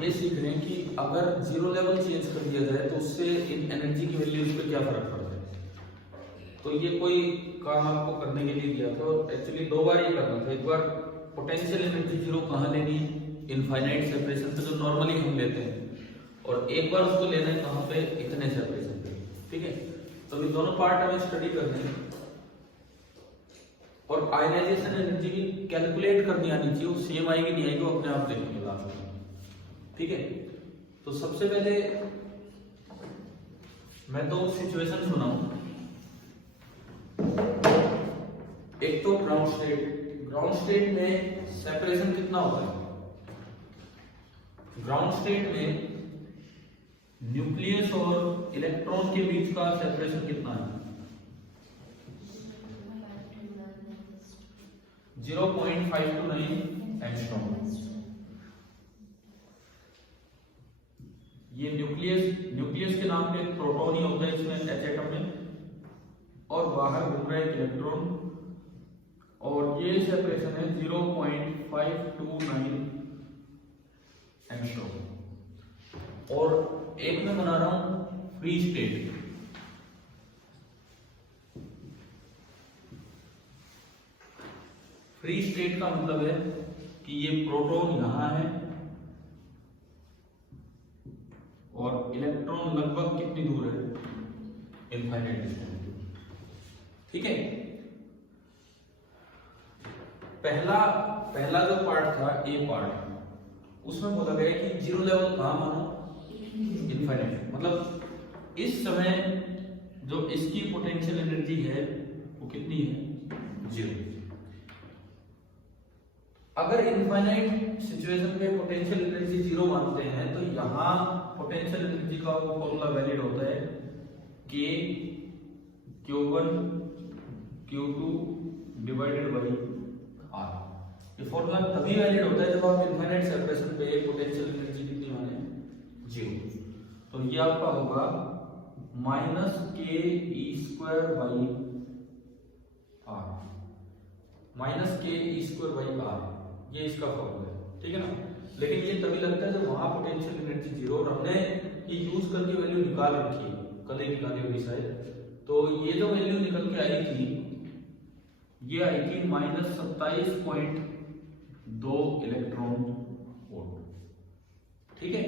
ये सीख रहे हैं कि अगर जीरो लेवल चेंज कर दिया जाए तो उससे इन एनर्जी की वैल्यूज पे क्या फर्क पड़ता है। तो ये कोई काम आपको करने के लिए दिया था, एक्चुअली दो बार ये करना था। एक बार पोटेंशियल एनर्जी जीरो कहाँ लेनी है, इनफाइनाइट सेपरेशन पे जो नॉर्मली हम लेते हैं, और एक बार उसको लेना है कहाँ पे, इतने सेपरेशन पे। ठीक है, तो ये दोनों पार्ट हमें स्टडी करने हैं और आयनाइजेशन एनर्जी की कैलकुलेट करनी आनी चाहिए। वो सेम आएगी नहीं आएगी वो अपने आप देखेंगे लास्ट में। ठीक है, तो सबसे पहले मैं तो सिचुएशन सुनाऊं। एक तो ग्राउंड स्टेट में सेपरेशन कितना होता है। ग्राउंड स्टेट में न्यूक्लियस और इलेक्ट्रॉन के बीच का सेपरेशन कितना है, 0.529 एंगस्ट्रॉम। ये न्यूक्लियस के नाम पे प्रोटॉन ही होता है इसमें, एच एटम में, और बाहर घूम रहा है इलेक्ट्रॉन, और ये सेपरेशन है 0.529 एंगस्ट्रॉम। और एक मैं बना रहा हूं फ्री स्टेट। फ्री स्टेट का मतलब है कि ये प्रोटॉन यहां है और इलेक्ट्रॉन लगभग कितनी दूर है, इनफाइनाइट डिस्टेंस। ठीक है, पहला जो पार्ट था ए पार्ट, उसमें बोला गया कि जीरो लेवल कहां मानो, इनफाइनाइट। मतलब इस समय जो इसकी पोटेंशियल एनर्जी है वो कितनी है, जीरो। अगर इनफाइनाइट सिचुएशन पे पोटेंशियल एनर्जी जीरो मानते हैं तो यहां पोटेंशियल एनर्जी का वो फॉर्मूला वैलिड होता है, K Q1 Q2 divided by R। ये फॉर्मूला तभी वैलिड होता है जब आप इनफाइनाइट सेपरेशन पे पोटेंशियल एनर्जी कितनी माने, जीरो। तो ये आपका होगा -KE² R, -KE² R। ये इसका फॉर्मूला है। ठीक है ना, लेकिन ये तभी लगता है जब वहां पोटेंशियल एनर्जी जीरो, और हमने ये यूज करके वैल्यू निकाल रखी है, कल ही निकाली होगी शायद। तो ये जो वैल्यू निकल के आई थी, ये आई थी -27.2 इलेक्ट्रॉन वोल्ट। ठीक है,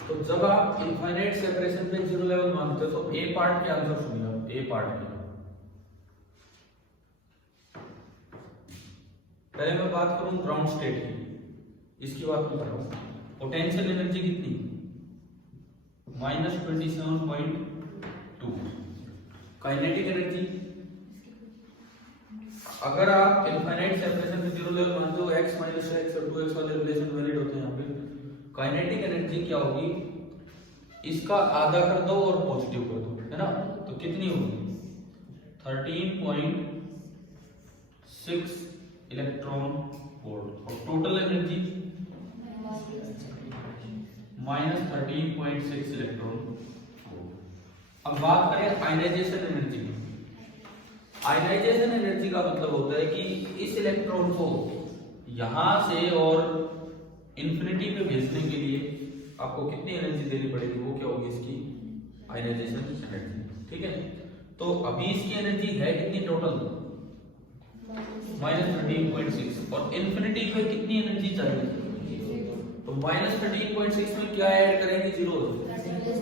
तो जब आप इनफाइनाइट सेपरेशन पे जीरो लेवल मानते हो तो ए पार्ट के आंसर सुनिए आप। ए पार्ट के पहले मैं बात करूं ग्राउंड स्टेट की, इसकी बात मैं कर रहा हूं। पोटेंशियल एनर्जी कितनी, -27.2। काइनेटिक एनर्जी, अगर आप इनफाइनाइट सेपरेशन पे जीरो लेवल मानते हो, x माइनस x और 2x वाले रिलेशन वैलिड होते हैं यहाँ पे। काइनेटिक एनर्जी क्या होगी, इसका आधा कर दो और पॉजिटिव कर दो, है ना, तो कितनी होगी, 13.6 इलेक्ट्रॉन वोल्ट। और टोटल एनर्जी -13.6 इलेक्ट्रॉन वोल्ट। अब बात करें आयनाइजेशन एनर्जी की। आयनाइजेशन एनर्जी का मतलब होता है कि इस इलेक्ट्रॉन को यहां से और इंफिनिटी पे भेजने के लिए आपको कितनी एनर्जी देनी पड़ेगी, वो क्या होगी, इसकी आयनाइजेशन एनर्जी। ठीक है, तो अभी इसकी एनर्जी है कितनी टोटल, -13.6, और इंफिनिटी पे कितनी एनर्जी चाहिए, तो -13.6 में क्या ऐड करेंगे, जीरो,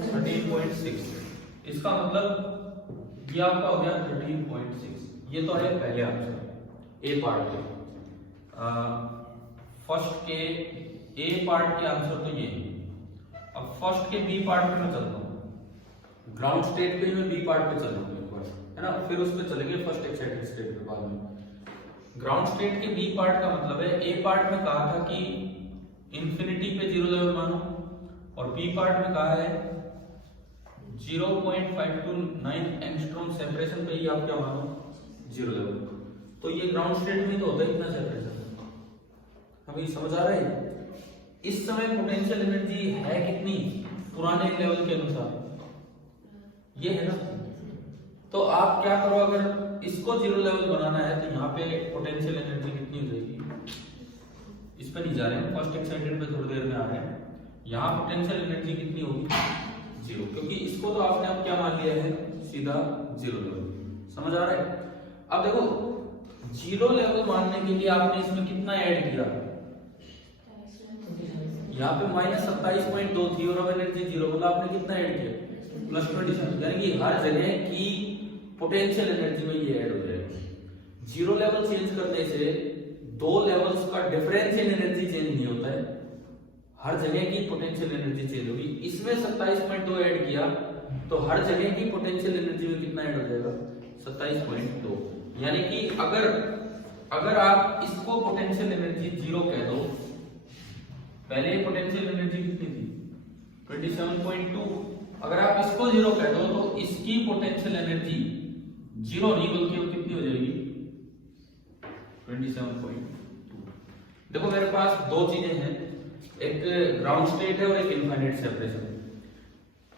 13.6। इसका मतलब ये आपका हो गया 13.6। ये तो है पहले आंसर ए पार्ट के। फर्स्ट के ए पार्ट के आंसर तो ये। अब फर्स्ट के बी पार्ट पे मैं चलता हूँ। ग्राउंड स्टेट पे मैं बी पार्ट पे चल रहा हूँ एक बार, है ना, फिर उस पे चलेंगे फर्स्ट एक्साइटेड स्टेट पे बाद में। ग्राउंड स्टेट के बी पार्ट का मतलब है, ए पार्ट में कहा था कि इंफिनिटी पे जीरो लेवल मानो, और बी पार्ट में कहा है 0.529 एंगस्ट्रॉम सेपरेशन पे ही आप क्या मानो, जीरो लेवल। तो ये ग्राउंड स्टेट में तो होता है इतना सेपरेशन, हमें समझ आ रहा है। इस समय पोटेंशियल एनर्जी है कितनी, पुराने लेवल के अनुसार ये है ना। तो आप क्या करो, अगर इसको जीरो लेवल बनाना है तो यहाँ पे पोटेंशियल एनर्जी कितनी हो जाएगी, इस पे नहीं जा रहे हैं, फर्स्ट एक्साइटेड पे थोड़ी देर में आ रहे हैं। यहाँ पोटेंशियल एनर्जी कितनी होगी, जीरो, क्योंकि इसको तो आपने अब क्या मान लिया है, सीधा जीरो लेवल। समझ आ रहा है? अब देखो जीरो लेवल मानने के लिए आपने इसमें कितना ऐड किया, यहाँ पे -27.2 थी और अब एनर्जी जीरो, मतलब आपने कितना ऐड किया, +27, यानी कि हर जगह की पोटेंशियल एनर्जी में ये ऐड हो जाएगा। जीरो लेवल चेंज करने से दो लेवल्स का डिफरेंशियल एनर्जी चेंज नहीं होता है, हर जगह की पोटेंशियल एनर्जी चेंज होगी। इसमें 27.2 ऐड किया तो हर जगह की पोटेंशियल एनर्जी में कितना ऐड हो जाएगा, 27.2। यानी कि अगर आप इसको पोटेंशियल एनर्जी जीरो कह दो, पहले पोटेंशियल एनर्जी कितनी थी, 27.2, अगर आप इसको जीरो कह दो तो इसकी पोटेंशियल एनर्जी जीरो नहीं बल्कि वो कितनी हो जाएगी, 27.2। देखो मेरे पास दो चीजें हैं, एक ग्राउंड स्टेट है और एक इनफाइनाइट सेपरेशन।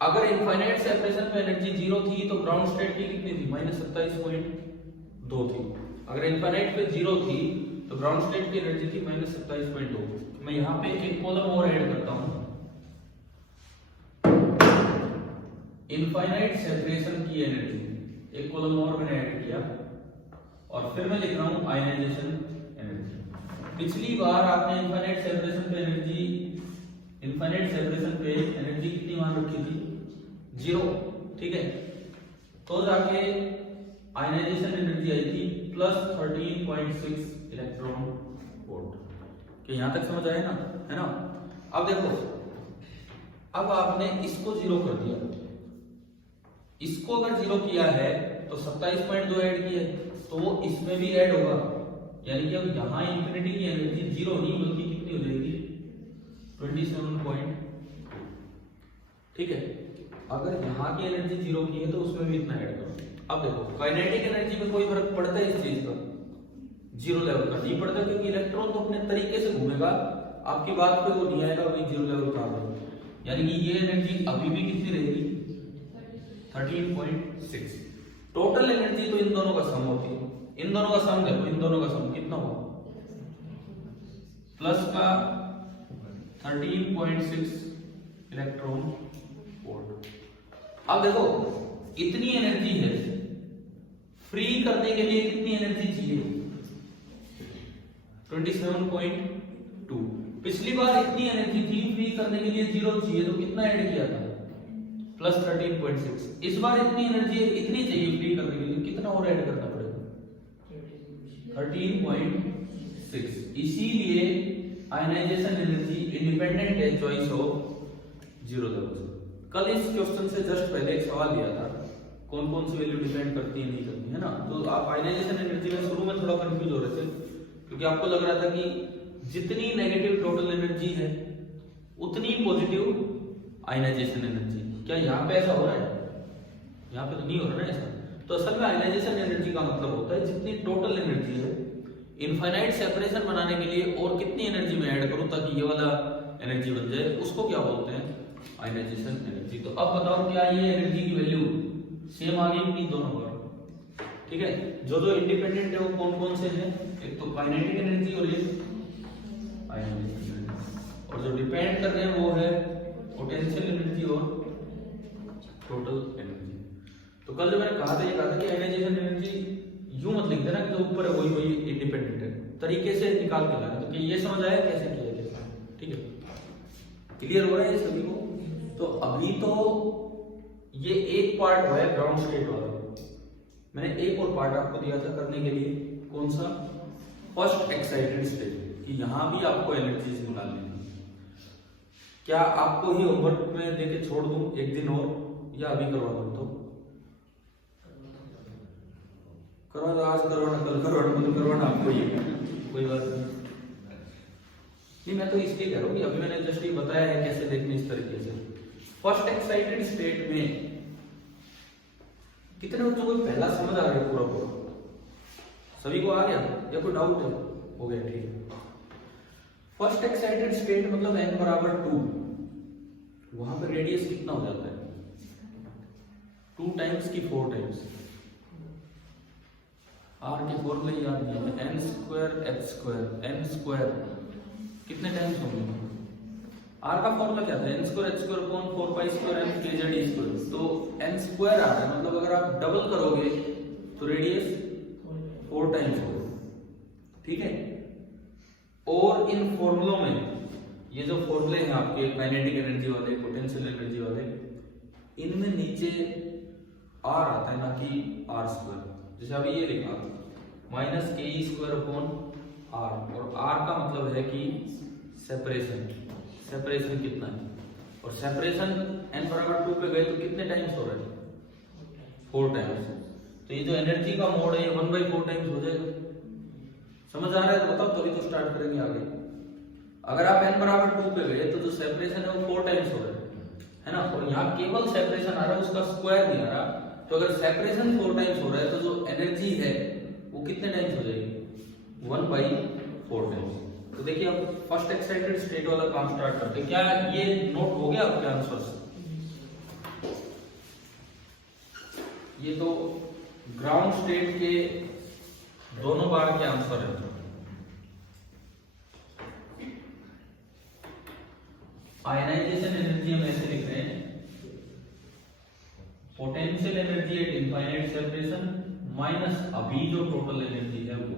अगर इनफाइनाइट सेपरेशन में एनर्जी जीरो थी तो ग्राउंड स्टेट की कितनी थी, -27.2 थी। अगर इनफाइनाइट पे जीरो थी तो ग्राउंड स्टेट की एनर्जी थी -27.2। मैं यहाँ पे एक कॉलम और ऐड करता हूं, इनफाइनाइट सेपरेशन की एनर्जी, एक कॉलम और मैंने ऐड किया, और फिर मैं लिख रहा हूं आयनाइजेशन एनर्जी। पिछली बार आपने इनफाइनाइट सेपरेशन पे एनर्जी कितनी मान रखी थी, जीरो, ठीक है, तो जाके आयनाइजेशन एनर्जी आई थी +13.6 इलेक्ट्रॉन वोल्ट। कि यहां तक समझ आए ना, है ना? अब देखो, अब आपने इसको जीरो कर दिया, इसको अगर जीरो किया है तो 27.2 ऐड किया तो वो इसमें भी ऐड होगा, यानी कि अब यहां इंफिनिटी की एनर्जी जीरो नहीं बल्कि कितनी हो जाएगी, 27.2, ठीक है। अगर यहां की एनर्जी जीरो की है तो उसमें भी इतना ऐड करो। अब देखो काइनेटिक एनर्जी में कोई फर्क पड़ता है इस चीज का, जीरो लेवल का नहीं पड़ता, क्योंकि इलेक्ट्रॉन तो अपने तरीके से घूमेगा, आपकी बात पे वो नहीं आएगा भाई जीरो लेवल कहां है। यानी कि ये एनर्जी अभी भी कितनी रहेगी, 13.6। टोटल एनर्जी तो इन दोनों का सम होती है, इन दोनों का सम देखो, इन दोनों का सम कितना होगा, प्लस का 13.6 इलेक्ट्रॉन वोल्ट। अब देखो इतनी एनर्जी है, फ्री करने के लिए कितनी एनर्जी चाहिए, 27.2। पिछली बार इतनी एनर्जी थी, फ्री करने के लिए जीरो चाहिए तो कितना ऐड किया था, +13.6। इस बार इतनी एनर्जी इतनी चाहिए फ्री करने के लिए, कितना और ऐड करना पड़ेगा, 13.6। इसीलिए आयनाइजेशन एनर्जी इंडिपेंडेंट है चॉइस ऑफ जीरो लेवल। कल इस क्वेश्चन से जस्ट पहले एक सवाल दिया था, कौन कौन सी वैल्यू डिपेंड करती है नहीं करती है ना। तो आप आयनाइजेशन एनर्जी में शुरू में थोड़ा कंफ्यूज हो रहे थे, क्योंकि आपको लग रहा था कि जितनी नेगेटिव टोटल एनर्जी है उतनी पॉजिटिव आयनाइजेशन एनर्जी। क्या यहाँ पे ऐसा हो रहा है, यहाँ पे तो नहीं हो रहा है ऐसा। तो असल में आयनाइजेशन एनर्जी का मतलब होता है जितनी टोटल एनर्जी है, इनफाइनाइट सेपरेशन बनाने के लिए और कितनी एनर्जी में ऐड करूं ताकि ये वाला एनर्जी बन जाए, उसको क्या बोलते हैं, आयनाइजेशन एनर्जी। तो अब बताओ क्या ये एनर्जी की वैल्यू सेम आ गई नहीं दोनों पर, ठीक है। जो इंडिपेंडेंट है वो कौन कौन से हैं, एक तो काइनेटिक एनर्जी और एक आयनाइजेशन एनर्जी, और जो डिपेंड कर रहे हैं वो है पोटेंशियल एनर्जी और टोटल एनर्जी। तो कल जो मैंने कहा था, ये कहा था कि आयनाइजेशन एनर्जी यूं मत लिख देना कि जो ऊपर है वही इंडिपेंडेंट है, तरीके से निकाल के लाना। तो कि ये समझ आया कैसे किया जाए, ठीक है, क्लियर हो रहा है ये सभी को। तो अभी तो ये एक पार्ट हुआ है ग्राउंड स्टेट वाला, मैंने एक और पार्ट आपको दिया था करने के लिए, कौन सा, फर्स्ट एक्साइटेड स्टेट, कि यहां भी आपको एनर्जीज निकालनी है। क्या आपको ही होमवर्क में देके छोड़ दूं एक दिन और, या अभी करवा दूं, तो करवा, आज करवाना कल करवाना, मतलब करवाना आपको ही, कोई बात नहीं। मैं तो इसलिए कह रहा हूं कि अभी मैंने जस्ट ये बताया है कैसे देखने इस तरीके से। फर्स्ट एक्साइटेड स्टेट में कितने बच्चों को पहला समझ आ गया पूरा, सभी को आ गया या कोई डाउट है, हो गया, ठीक है। फर्स्ट एक्साइटेड स्टेट मतलब n बराबर 2, वहां पर रेडियस कितना हो जाता है, 2 टाइम्स की 4 टाइम्स, r के फॉर्मूले याद नहीं है, n² h², n² कितने टाइम्स होंगे? आर का फॉर्मूला क्या था? n square h square upon 4 pi square m kz d square. तो n स्क्वायर आ रहा है, मतलब अगर आप डबल करोगे तो रेडियस 4 टाइम्स होगा, ठीक है। और इन फॉर्मूलों में ये जो फॉर्मूले हैं आपके काइनेटिक एनर्जी वाले, पोटेंशियल एनर्जी वाले, इनमें नीचे आर आता है, ना कि आर स्क्वायर। जैसे अभी ये लिखा माइनस के ई स्क्वायर अपॉन आर, और आर का मतलब है कि सेपरेशन, सेपरेशन कितना है, और सेपरेशन n बराबर 2 पे गए तो कितने टाइम्स हो रहे हैं? 4 टाइम्स। तो ये जो एनर्जी का मोड है ये 1/4 टाइम्स हो जाएगा। समझ आ रहा है तो बताओ, तभी तो स्टार्ट करेंगे आगे। अगर आप n बराबर 2 पे गए तो जो सेपरेशन है वो 4 टाइम्स हो रहा है ना, और यहाँ केवल सेपरेशन आ रहा है, उसका स्क्वायर नहीं आ रहा। तो अगर सेपरेशन 4 टाइम्स हो रहा है तो जो एनर्जी है वो कितने टाइम्स हो जाएगी? 1/4 टाइम्स। तो देखिए अब फर्स्ट एक्साइटेड स्टेट वाला काम स्टार्ट करते हैं। क्या ये नोट हो गया आपके आंसर्स? ये तो ग्राउंड स्टेट के दोनों बार के आंसर है। आयनाइजेशन एनर्जी हम ऐसे लिख रहे हैं, potential energy at infinite separation minus अभी जो टोटल एनर्जी है वो।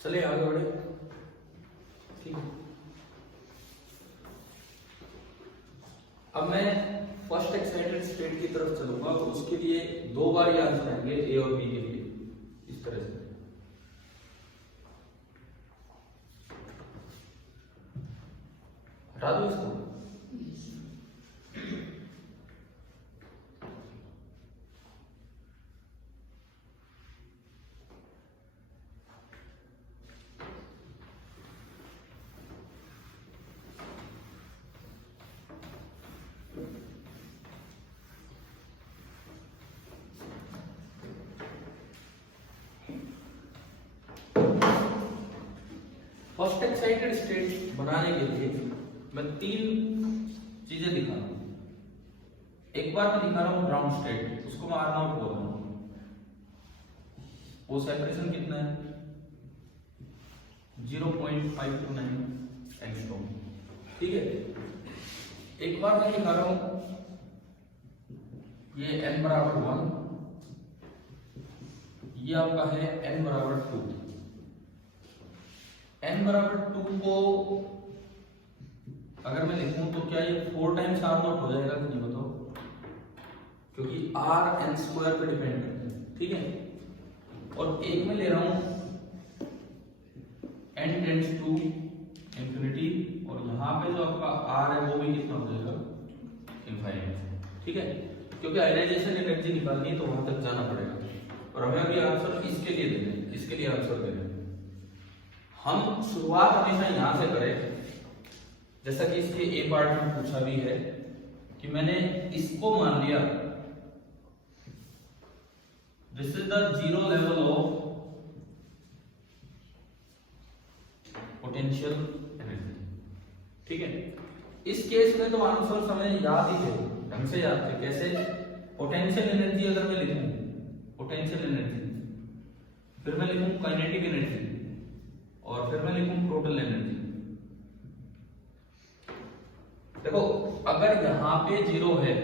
चलिए आगे बढ़े, ठीक है। अब मैं फर्स्ट एक्साइटेड स्टेट की तरफ चलूंगा, तो उसके लिए दो बार ये आंसर आएंगे ए और बी के लिए, इस तरह से। हटा दो इसको। फर्स्ट एक्साइटेड स्टेट बनाने के लिए मैं तीन चीजें दिखा रहा हूं। एक बार मैं दिखा रहा हूं ग्राउंड स्टेट, उसको मैं आर नॉट बोल रहा हूं। वो सेपरेशन कितना है? 0.529 एंगस्ट्रॉम, ठीक है। एक बार मैं दिखा रहा हूं ये n बराबर 1, ये आपका है n बराबर 2। n बराबर 2 को अगर मैं लिखूं तो क्या ये 4 टाइम्स r नॉट हो जाएगा कि नहीं बताओ? क्योंकि r n स्क्वायर पे डिपेंड करता है, ठीक है। और एक में ले रहा हूं n टेंड्स टू इंफिनिटी, और यहां पे जो आपका r है वो भी कितना हो जाएगा? इनफाइनाइट, ठीक है। क्योंकि आयनाइजेशन एनर्जी निकालनी है तो वहां तक जाना पड़ेगा, और हमें अभी आंसर इसके लिए देना है, इसके लिए आंसर देना है। हम शुरुआत हमेशा यहां से करें, जैसा कि इसके ए पार्ट में पूछा भी है कि मैंने इसको मान लिया this is the zero level of potential energy, ठीक है। इस केस में तो आंसर हमें याद ही थे, ढंग से याद थे। कैसे? पोटेंशियल एनर्जी अगर मैं लिखूं, पोटेंशियल एनर्जी, फिर मैं लिखूं काइनेटिक एनर्जी, और फिर मैं लिखूं टोटल एनर्जी। देखो अगर यहां पे जीरो है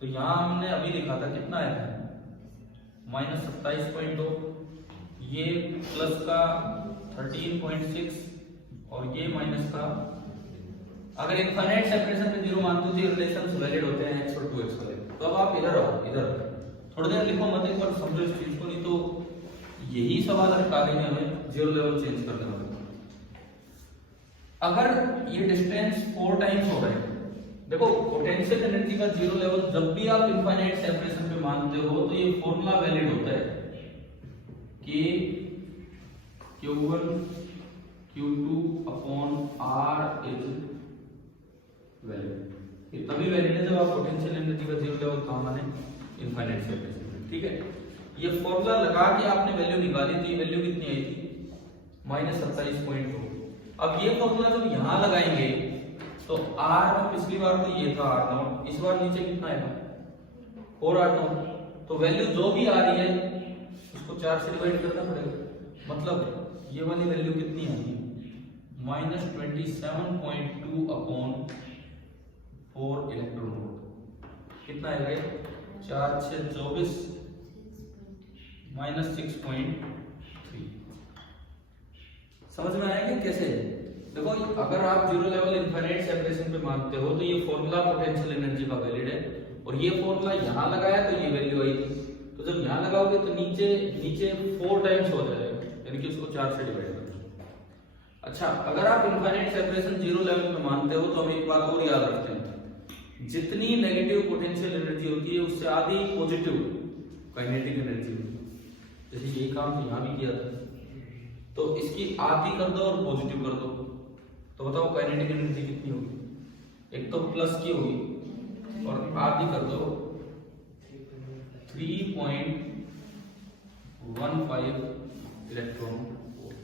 तो यहां हमने अभी लिखा था कितना आया था? -27.2, ये प्लस का 13.6 और ये माइनस का अगर इनफाइनाइट सेपरेशन में 0 मानते हो तो ये रिलेशंस वैलिड होते हैं x और 2x वाले। तो अब आप इधर आओ, इधर थोड़ी देर लिखो मत, एक बार समझो इस चीज को, नहीं तो यही सवाल अटका देंगे हमें, जीरो लेवल चेंज कर देना। अगर ये डिस्टेंस 4 टाइम्स हो रहा है, देखो पोटेंशियल एनर्जी का जीरो लेवल जब भी आप इनफाइनाइट सेपरेशन पे मानते हो तो ये फॉर्मूला वैलिड होता है कि Q1 Q2 upon R is valid. ये तभी वैलिड है जब आप पोटेंशियल एनर्जी का जीरो लेवल कहां माने, इनफाइनाइट सेपरेशन में, ठीक है। ये फॉर्मूला लगा के आपने वैल्यू निकाली थी, वैल्यू कितनी आई थी, -27.2। अब ये फॉर्मूला जब यहां लगाएंगे तो R पिछली बार तो ये था R0, इस बार नीचे कितना आएगा 4R0। तो वैल्यू जो भी आ रही है उसको 4 से डिवाइड करना पड़ेगा, मतलब ये वाली वैल्यू कितनी आएगी, -27.2 अपॉन 4 इलेक्ट्रॉन वोल्ट। कितना आएगा, 4 6 24 -6.3। समझ में आएगा कैसे? देखो अगर आप जीरो लेवल इनफाइनाइट सेपरेशन पे मानते हो तो ये फॉर्मूला पोटेंशियल एनर्जी का वैलिड है, और ये फॉर्मूला यहां लगाया तो ये वैल्यू आई थी। तो जब यहां लगाओगे तो नीचे 4 टाइम्स हो जाएगा, यानी कि उसको 4 से डिवाइड करना। अच्छा, अगर आप इनफाइनाइट सेपरेशन जीरो लेवल पे मानते हो तो हम एक बात और याद रखते हैं, जितनी नेगेटिव पोटेंशियल एनर्जी होती है उससे आधी पॉजिटिव काइनेटिक एनर्जी होती है। जैसे ये काम यहां भी किया था, तो इसकी आधी कर दो और पॉजिटिव कर दो, तो बताओ काइनेटिक एनर्जी कितनी होगी, एक तो प्लस की होगी और आधी कर दो 3.15 इलेक्ट्रॉन वोल्ट।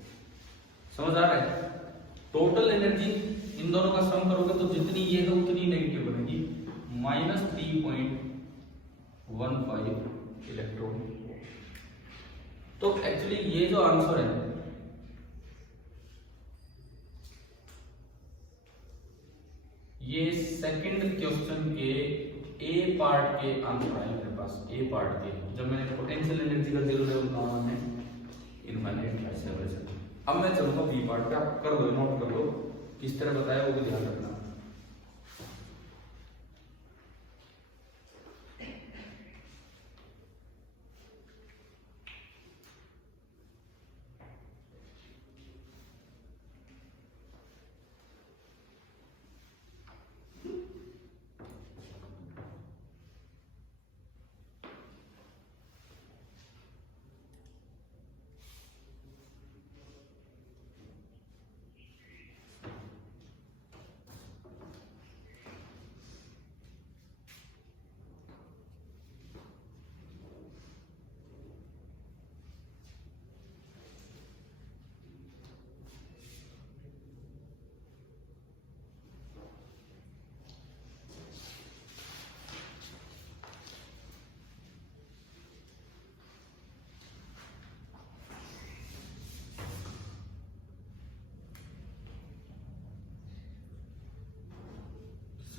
समझ आ रहा है? टोटल एनर्जी इन दोनों का सम करोगे तो जितनी ये है उतनी नेगेटिव बनेगी, -3.15 इलेक्ट्रॉन वोल्ट। तो एक्चुअली ये जो आंसर है ये सेकंड क्वेश्चन के ए पार्ट के आंसर आए मेरे पास, ए पार्ट के, जब मैंने पोटेंशियल एनर्जी का जीरो लेवल कहा है इनफाइनाइट सेपरेशन। अब मैं चलूंगा बी पार्ट पे, आप कर लो, नोट कर लो किस तरह बताया वो भी ध्यान रखना।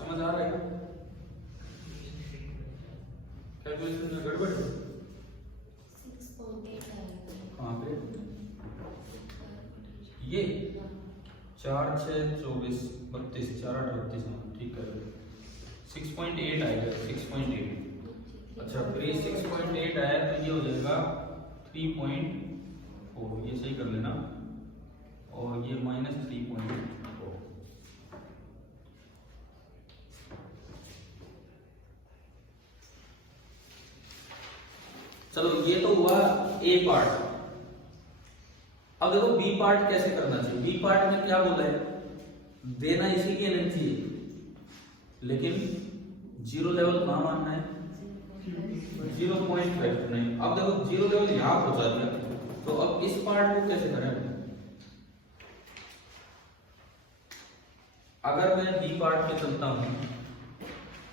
समझ आ रहा है? कैलकुलेशन में गड़बड़ है, 6.8 कहां पे, ये 4 6 24 32 4 8 32, ठीक है 6.8 आएगा, 6.8। अच्छा फिर ये 6.8 आया तो ये हो जाएगा 3.4, ये सही कर लेना, और ये -3.4। चलो ये तो हुआ ए पार्ट। अब देखो बी पार्ट कैसे करना चाहिए। बी पार्ट में क्या बोला है, देना इसी की एनर्जी है, लेकिन जीरो लेवल कहां मानना है, 0.5 नहीं। अब देखो जीरो लेवल यहां पहुंचा दिया, तो अब इस पार्ट को कैसे करें। अगर मैं बी पार्ट पे चलता हूं,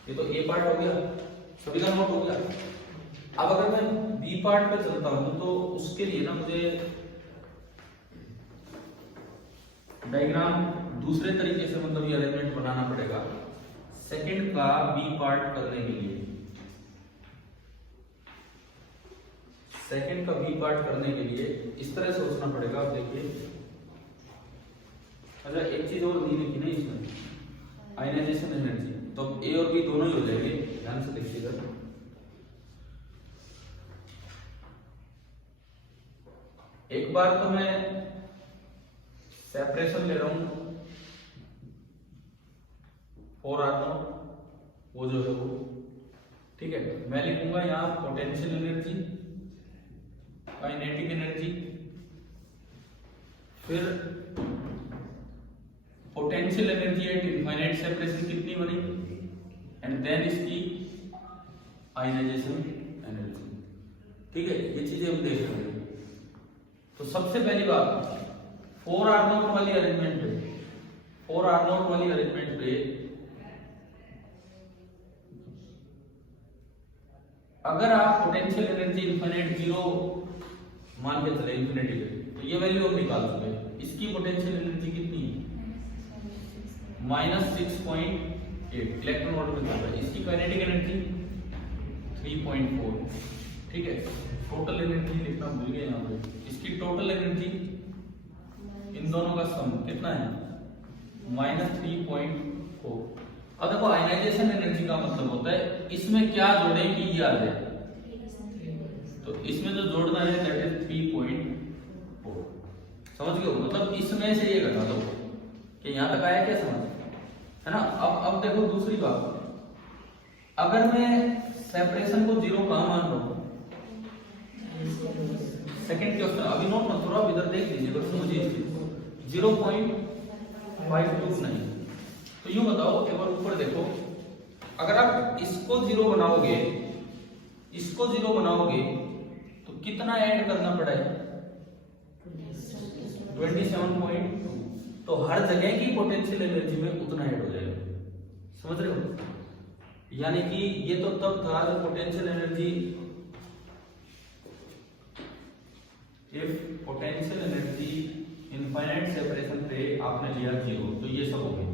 ये तो ए पार्ट हो गया, सभी का नोट हो गया। अब अगर मैं बी पार्ट पे चलता हूं तो उसके लिए ना मुझे डायग्राम दूसरे तरीके से, मतलब ये अरेंजमेंट बनाना पड़ेगा सेकंड का बी पार्ट करने के लिए। सेकंड का बी पार्ट करने के लिए इस तरह सोचना पड़ेगा। अब देखिए, अच्छा एक चीज और दी लिखी ना इसमें, आयनाइजेशन एनर्जी, तो ए और बी दोनों ही हो जाएंगे। ध्यान से देखिएगा, एक बार तो मैं सेपरेशन ले रहा हूं 4R0, वो जो है वो ठीक है। मैं लिखूंगा यहां पोटेंशियल एनर्जी, काइनेटिक एनर्जी, फिर potential energy at infinite separation कितनी बनेगी, एंड देन इसकी आयनाइजेशन एनर्जी। ठीक है, ये चीजें हम देख रहे हैं। तो सबसे पहली बात 4R0 वाली अरेंजमेंट पे, 4R0 वाली अरेंजमेंट पे अगर आप पोटेंशियल एनर्जी इनफाइनाइट जीरो मान के चले इंफिनिटी पे, तो ये वैल्यू हम निकाल चुके हैं। इसकी पोटेंशियल एनर्जी कितनी है, -6.8 इलेक्ट्रॉन वोल्ट में चल रहा है। इसकी काइनेटिक एनर्जी 3.4। ठीक है, टोटल एनर्जी लिखना भूल गए यहाँ पे। इसकी टोटल एनर्जी इन दोनों का सम कितना है, -3.4। अब देखो आयनाइजेशन एनर्जी का मतलब होता है इसमें क्या जोड़े कि ये आ जाए, तो इसमें जो जोड़ना है दैट इज 3.4। समझ गए, मतलब इसमें से ये घटा दो कि यहां तक आया, क्या समझ है ना। अब देखो दूसरी बात, अगर मैं सेपरेशन को 0 कहां मान रहा हूं, सेकंड क्वेश्चन, अभी नोट मत करो, इधर देख लीजिए, बस समझिए 0.529। तो यूं बताओ, एक बार ऊपर देखो, अगर आप इसको 0 बनाओगे, इसको 0 बनाओगे तो कितना ऐड करना पड़ेगा, 27.2। तो हर जगह की पोटेंशियल एनर्जी में उतना ऐड हो जाएगा। समझ रहे हो, यानी कि ये तो तब था जब potential energy, if potential energy infinite separation पे आपने लिया 0, तो ये सब हो गया।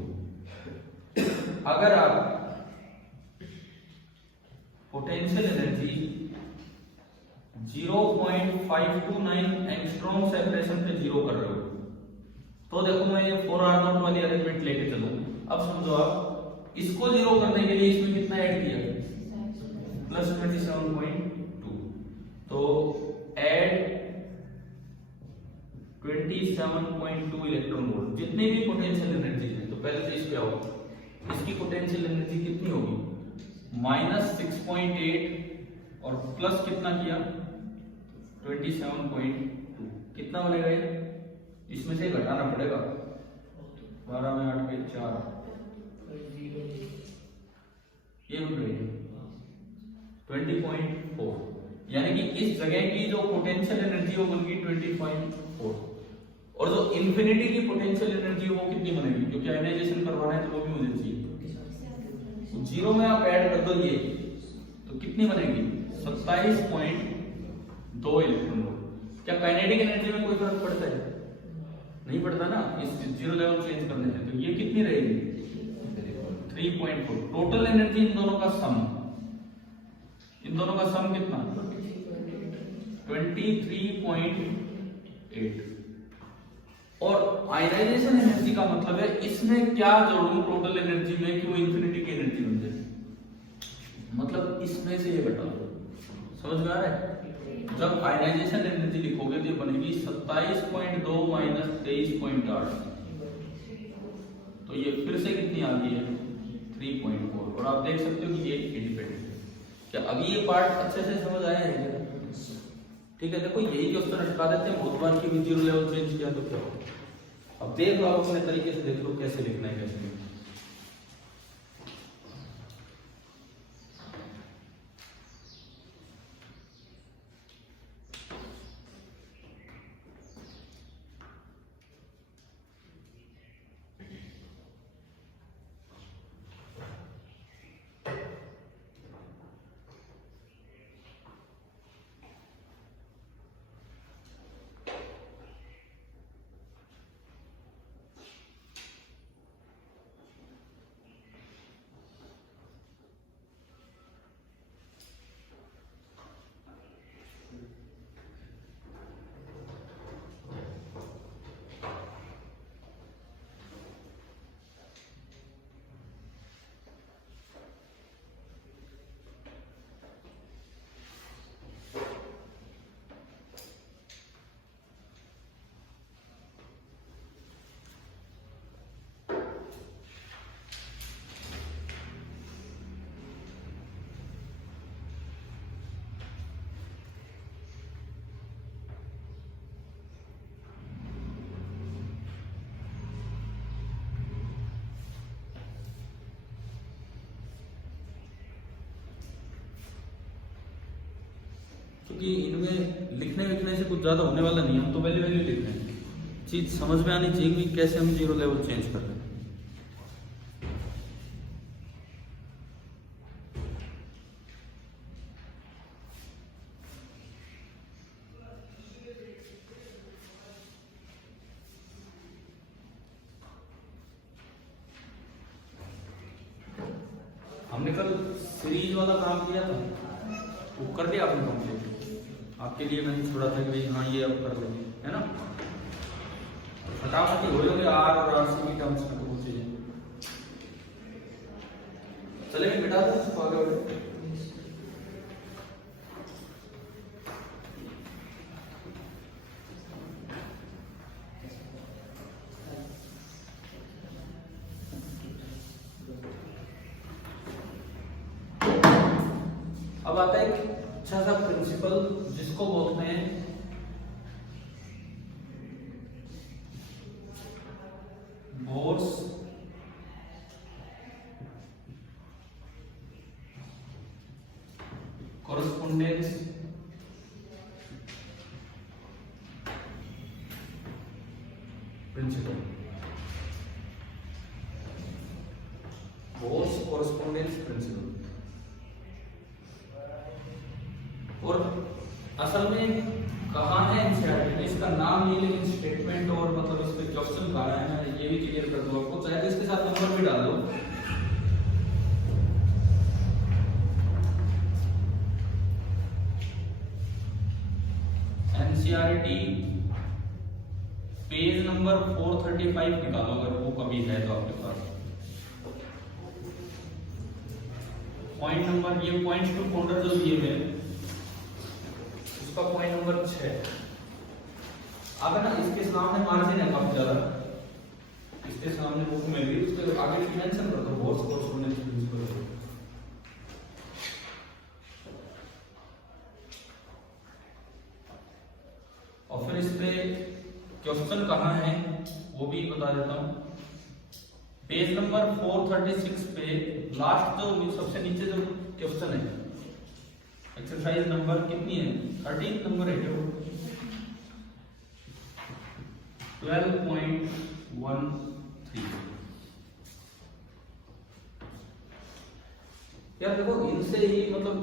अगर आप पोटेंशियल एनर्जी 0.529 एंगस्ट्रॉम सेपरेशन पे 0 कर रहे हो, तो देखो मैं ये 4R0 वाली अरेंजमेंट लेके चलूं। अब समझो, आप इसको 0 करने के लिए इसमें कितना ऐड किया, +27.2। तो ऐड 27.2 इलेक्ट्रॉन वोल्ट, जितनी भी पोटेंशियल एनर्जी है। तो पहले तो इस पे आओ, इसकी पोटेंशियल एनर्जी कितनी होगी, -6.8 और प्लस कितना किया 27.2, कितना बनेगा ये, इसमें से घटाना पड़ेगा, 12 में 8 के 4, ये बन रही है 20.4। यानी कि इस जगह की जो पोटेंशियल एनर्जी वो बन गई 20.4, और जो इंफिनिटी की पोटेंशियल एनर्जी वो कितनी बनेगी, क्योंकि आयनाइजेशन करवाना है तो वो भी मुझे चाहिए। 0 में आप ऐड कर दो ये, तो कितनी बनेगी, 27.2 इलेक्ट्रॉन वोल्ट। क्या काइनेटिक एनर्जी में कोई फर्क पड़ता है, नहीं पड़ता ना, इस 0 लेवल चेंज करने से। तो ये कितनी रहेगी, 3.4। टोटल एनर्जी इन दोनों का सम, इन दोनों का सम कितना, 23.8। और आयनाइजेशन एनर्जी का मतलब है इसमें क्या जोड़ूं टोटल एनर्जी में कि वो इंफिनिटी की एनर्जी बन जाए, मतलब इसमें से ये घटा दो। समझ में आ रहा है, जब आयनाइजेशन एनर्जी लिखोगे तो ये बनेगी 27.2 - 23.8, तो ये फिर से कितनी आ गई है, 3.4। और आप देख सकते हो कि ये इंडिपेंडेंट है। क्या अभी ये पार्ट अच्छे से समझ आया है क्या, ठीक है। देखो यही क्वेश्चन अटका देते हैं, बहुत बार की भी 0 लेवल चेंज किया तो क्या हो। अब देख लो, अपने तरीके से देख लो कैसे लिखना है, कैसे लिखना है। क्योंकि इनमें लिखने लिखने से कुछ ज़्यादा होने वाला नहीं है, हम तो वैल्यू वैल्यू लिख रहे हैं। चीज़ समझ में आनी चाहिए कि कैसे हम जीरो लेवल चेंज कर रहे हैं। हमने कल सीरीज वाला काम किया था, वो कर दिया आपने कंप्लीट। आपके लिए मैंने छोड़ा था कि भाई हाँ ये अब कर लेंगे, है ना। फटाफट ही हो जाओगे आर और आर सी की टर्म्स में तो वो चीजें। चलेंगे मिटा दो इसको आगे बढ़े। अब आता है एक अच्छा सा प्रिंसिपल जिसको बोलते हैं Bohr's correspondence principle. Bohr's correspondence principle. और असल में कहाँ है एनसीईआरटी में, इसका नाम नहीं लेकिन स्टेटमेंट और मतलब इस पे क्वेश्चन कहाँ है मैं ये भी क्लियर कर दूं आपको, चाहे तो इसके साथ नंबर भी डाल दो। एनसीईआरटी पेज नंबर 435 निकालो अगर वो कभी है तो आपके पास। पॉइंट नंबर ये पॉइंट्स टू काउंटर जो दिए हुए उसका पॉइंट नंबर 6। अब ना इसके सामने मार्जिन है काफी ज्यादा, इसके सामने बुक में भी उसके आगे मेंशन कर दो बोर्स कॉरेस्पोंडेंस प्रिंसिपल। और फिर इस पे क्वेश्चन कहाँ है वो भी बता देता हूँ। पेज नंबर 436 पे लास्ट जो सबसे नीचे जो क्वेश्चन है, एक्सरसाइज नंबर कितनी है 13 नंबर है जो 12.13। यार देखो इनसे ही मतलब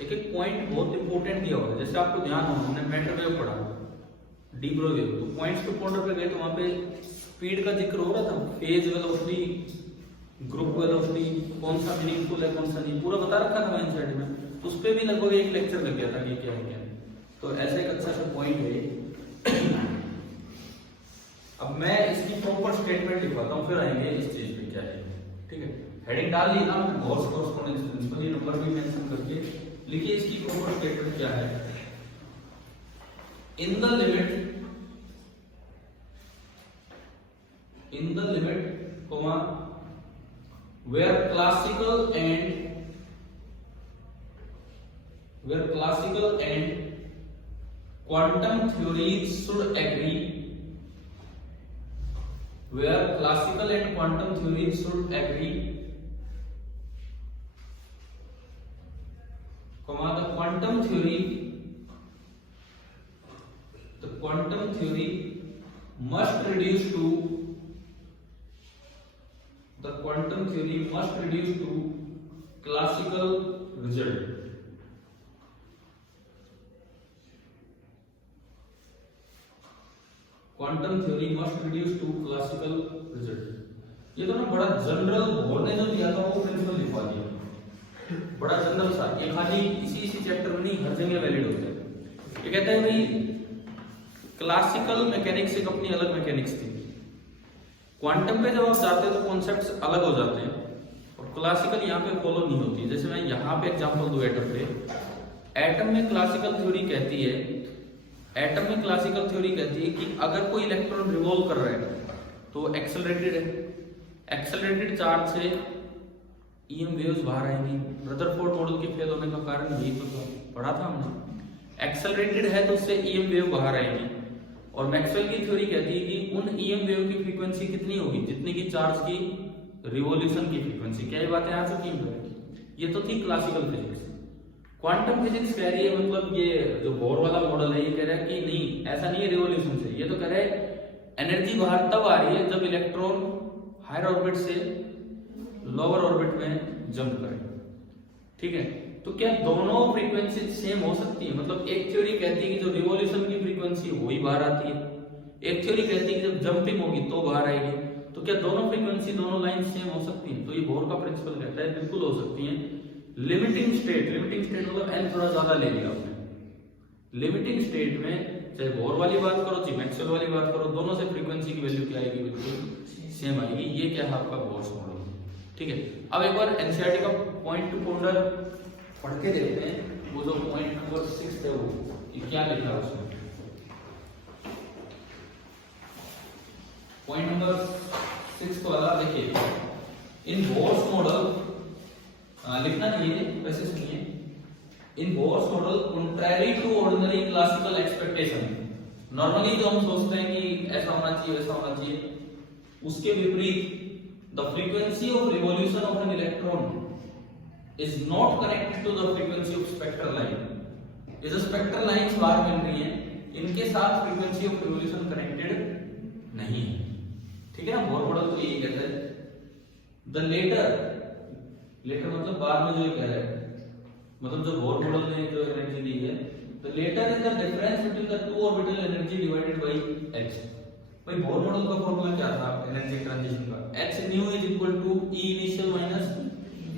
एक एक पॉइंट बहुत इंपॉर्टेंट दिया हुआ है। जैसे आपको ध्यान हो हमने मैटर वेव पढ़ा, डीप वेव, तो पॉइंट्स टू काउंटर पे गए तो वहां पे स्पीड का जिक्र हो रहा था, फेज वेलोसिटी, ग्रुप वेलोसिटी, कौन सा मीनिंगफुल है कौन सा नहीं, पूरा बता रखा था एनसीईआरटी में। तो उस पे भी लगभग एक लेक्चर लग गया था कि क्या है क्या। तो ऐसा एक अच्छा सा पॉइंट है। अब मैं इसकी प्रॉपर स्टेटमेंट लिखवाता हूँ फिर आएंगे इस चीज पे क्या है। ठीक है, हेडिंग डाल दी ना हमने, बोर्स कॉरेस्पोंडेंस प्रिंसिपल, ये नंबर भी मेंशन करके लिखिए इसकी प्रॉपर स्टेटमेंट क्या है। In the limit comma where classical and quantum theories should agree, where classical and quantum theories should agree, comma the quantum theory must reduce to classical result. Quantum theory must reduce to classical result. ये तो ना बड़ा general board ने जो दिया था वो principal लिखवा दिया, बड़ा जनरल सा, ये खाली इसी चैप्टर में नहीं हर जगह वैलिड होता है। ये कहता है भाई क्लासिकल मैकेनिक्स एक अपनी अलग मैकेनिक्स थी, क्वांटम पे जब आप जाते हैं तो कॉन्सेप्ट्स अलग हो जाते हैं और क्लासिकल यहाँ पे फॉलो नहीं होती। जैसे मैं यहाँ पे एग्जांपल दूं एटम पे, एटम में क्लासिकल थ्योरी कहती है, एटम में क्लासिकल थ्योरी कहती है कि अगर कोई इलेक्ट्रॉन रिवॉल्व कर रहा है तो एक्सेलरेटेड है, एक्सेलरेटेड चार्ज से ईएम वेव्स बाहर आएंगी। रदरफोर्ड मॉडल के फेल होने का कारण यही तो था, पढ़ा था हमने। एक्सेलरेटेड है तो उससे ईएम वेव बाहर आएगी। और मैक्सवेल की थ्योरी कहती है कि उन ईएम वेव की फ्रीक्वेंसी कितनी होगी जितनी की चार्ज की रिवॉल्यूशन की फ्रीक्वेंसी। क्या ये बातें आ चुकी हैं? ये तो थी क्लासिकल फिजिक्स। क्वांटम फिजिक्स कह रही है, मतलब ये जो बोर वाला मॉडल है ये कह रहा है कि नहीं, ऐसा नहीं है रिवॉल्यूशन से, ये तो कह रहा है एनर्जी बाहर तब आ रही है जब इलेक्ट्रॉन हायर ऑर्बिट से लोअर ऑर्बिट में जंप करे। ठीक है, तो क्या दोनों फ्रीक्वेंसी सेम हो सकती है? मतलब एक थ्योरी कहती है कि जो रिवॉल्यूशन की फ्रीक्वेंसी वही बाहर आती है, एक थ्योरी कहती है कि जब जंपिंग होगी तो बाहर आएगी। तो क्या दोनों फ्रीक्वेंसी, दोनों लाइन सेम हो सकती हैं? तो ये बोर का प्रिंसिपल कहता है बिल्कुल हो सकती हैं। लिमिटिंग स्टेट मतलब n थोड़ा ज्यादा ले लिया आपने। लिमिटिंग स्टेट में चाहे बोर वाली बात करो चाहे मैक्सवेल वाली बात करो, दोनों से फ्रीक्वेंसी की वैल्यू क्या आएगी? बिल्कुल सेम आएगी। ये क्या है आपका बोर्स मॉडल। ठीक है, अब एक बार एनसीईआरटी का पॉइंट टू पॉइंटर पढ़ के देखते हैं। वो जो पॉइंट नंबर 6 है वो ये क्या लिखा है उसमें। पॉइंट नंबर 6 वाला देखिए, इन बोर्स मॉडल लिखना नहीं है वैसे, सुनिए। In Bohr's model contrary to ordinary classical expectation, normally जो हम सोचते हैं कि ऐसा होना चाहिए वैसा होना चाहिए, उसके विपरीत the frequency of revolution of an electron is not connected to the frequency of spectral line. ये जो spectral lines बाहर मिल रही हैं, इनके साथ frequency of revolution connected नहीं है। ठीक है ना, बोर मॉडल तो यही कहता है। The later मतलब बाद में जो ये कह रहा है, मतलब जो बोर मॉडल ने जो एनर्जी दी है, the later is the difference between the two orbital energy divided by h। भाई बोर मॉडल का फॉर्मूला क्या था एनर्जी ट्रांजिशन का? h nu is equal to E initial minus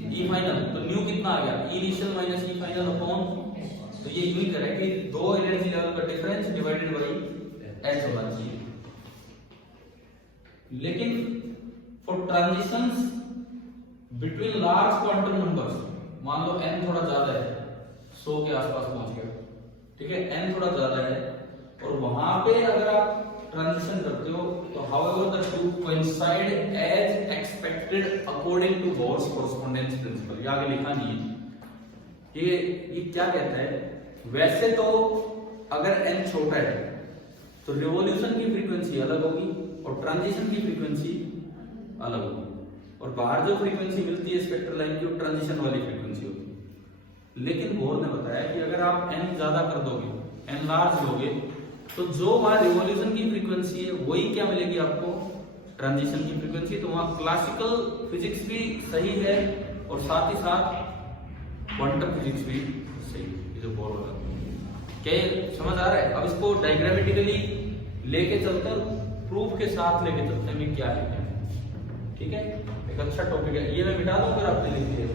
E final. तो new कितना आ गया? E initial minus E final upon, तो ये यूं कह रहा है कि दो एनर्जी लेवल का डिफरेंस डिवाइडेड बाय h होना चाहिए। लेकिन for transitions between large quantum numbers, मान लो n थोड़ा ज्यादा है, 100 के आसपास पहुंच गया, ठीक है, n थोड़ा ज्यादा है, और वहां पे अगर आप ट्रांजिशन करते हो तो however the two coincide as expected according to Bohr's correspondence principle। ये आगे लिखा नहीं है। ये क्या कहता है? वैसे तो अगर n छोटा है तो रिवॉल्यूशन की फ्रीक्वेंसी अलग होगी और ट्रांजिशन की फ्रीक्वेंसी अलग होगी, और बाहर जो फ्रीक्वेंसी मिलती है स्पेक्ट्रल लाइन की वो ट्रांजिशन वाली फ्रीक्वेंसी होती है। लेकिन बोर ने बताया कि अगर आप n ज्यादा कर दोगे, n लार्ज लोगे, तो जो वहां रिवॉल्यूशन की फ्रीक्वेंसी है वही क्या मिलेगी आपको? ट्रांजिशन की फ्रीक्वेंसी। तो वहां क्लासिकल फिजिक्स भी सही है और साथ ही साथ क्वांटम फिजिक्स भी सही है। जो बोर हो रहा है, क्या समझ आ रहा है? अब इसको डायग्रामेटिकली लेके चलते हैं, प्रूफ के साथ लेके चलते हैं कि क्या है। ठीक है, एक अच्छा टॉपिक है ये, मैं मिटा दूं अगर आपने लिख दिया।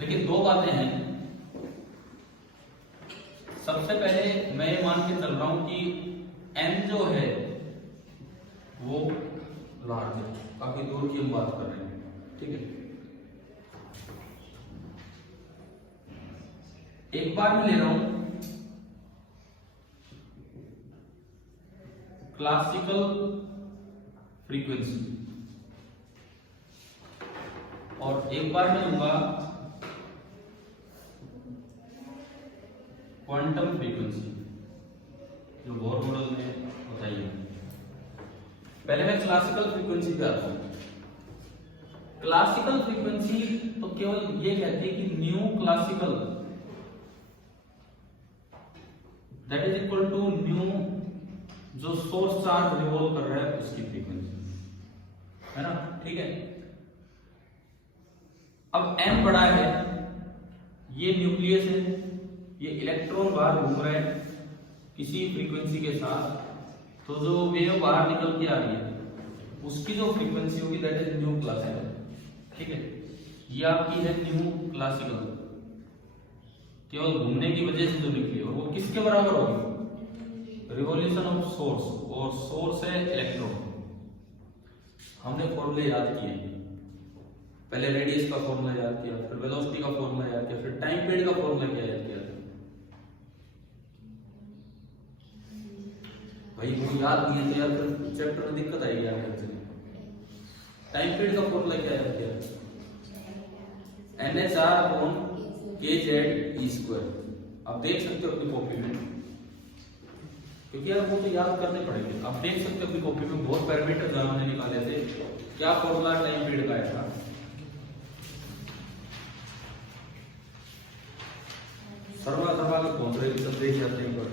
देखिए दो बातें हैं। सबसे पहले मैं ये मान के चल रहा हूं कि n जो है वो लार्ज है, काफी दूर की हम बात कर रहे हैं। ठीक है, एक बार मैं ले रहा हूं क्लासिकल फ्रीक्वेंसी और एक बार मैं लूंगा क्वांटम फ्रीक्वेंसी जो बोर मॉडल ने बताई है। पहले मैं क्लासिकल फ्रीक्वेंसी पे आता हूं। क्लासिकल फ्रीक्वेंसी तो केवल ये कहती है कि nu classical that is equal to nu जो सोर्स चार्ज रिवॉल्व कर रहा है उसकी फ्रीक्वेंसी है ना। ठीक है, अब n बड़ा है, ये न्यूक्लियस है, ये इलेक्ट्रॉन बाहर घूम रहा है किसी फ्रीक्वेंसी के साथ, तो जो वेव बाहर निकल के आ रही है उसकी जो फ्रीक्वेंसी होगी दैट इज न्यू क्लासिकल। ठीक है, ये आपकी है न्यू क्लासिकल, केवल घूमने की वजह से जो निकली, और वो किसके बराबर होगी? रिवॉल्यूशन ऑफ सोर्स, और सोर्स है इलेक्ट्रॉन। हमने फॉर्मूले याद किए, पहले रेडियस का फॉर्मूला याद किया, फिर वेलोसिटी का फॉर्मूला याद किया, फिर टाइम पीरियड का फॉर्मूला क्या याद किया? भाई वो याद नहीं है तो यार फिर चैप्टर में दिक्कत आएगी यार। टाइम पीरियड का फॉर्मूला क्या याद किया? NHR/kZ² आप देख सकते हो अपनी कॉपी में, क्योंकि यार वो तो याद करने पड़ेंगे। आप देख सकते हो अपनी कॉपी में बहुत पैरामीटर जहां हमने निकाले थे, क्या फॉर्मूला टाइम पीरियड का आया था। सर्वा के पहुंच रहे सब देख जाते हैं पर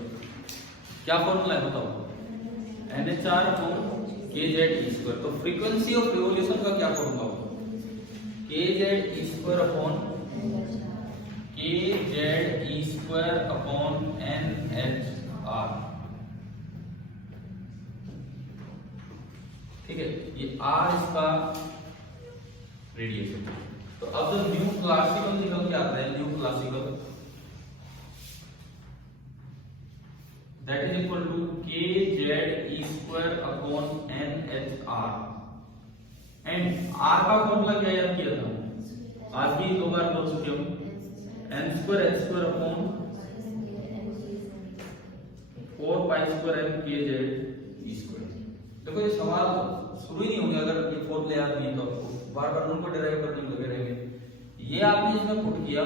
क्या फॉर्मूला है बताओ, NHR/kz²। तो फ्रीक्वेंसी ऑफ रिवॉल्यूशन का क्या फॉर्मूला होगा, kz²/NHR। ठीक है, ये R इसका रेडिएशन। तो अब जो न्यू क्लासिकल निकल के आता है, new classical that is equal to kz²/NHR। And R का फॉर्मूला क्या याद किया था, आज भी दो बार बोल चुके हो, n²h²/4π²mkz²। देखो ये सवाल शुरू ही नहीं होंगे अगर ये फॉर्मूला याद नहीं है तो आपको बार बार उनको डिराइव करने में लगे रहेंगे। ये आपने इसमें पुट किया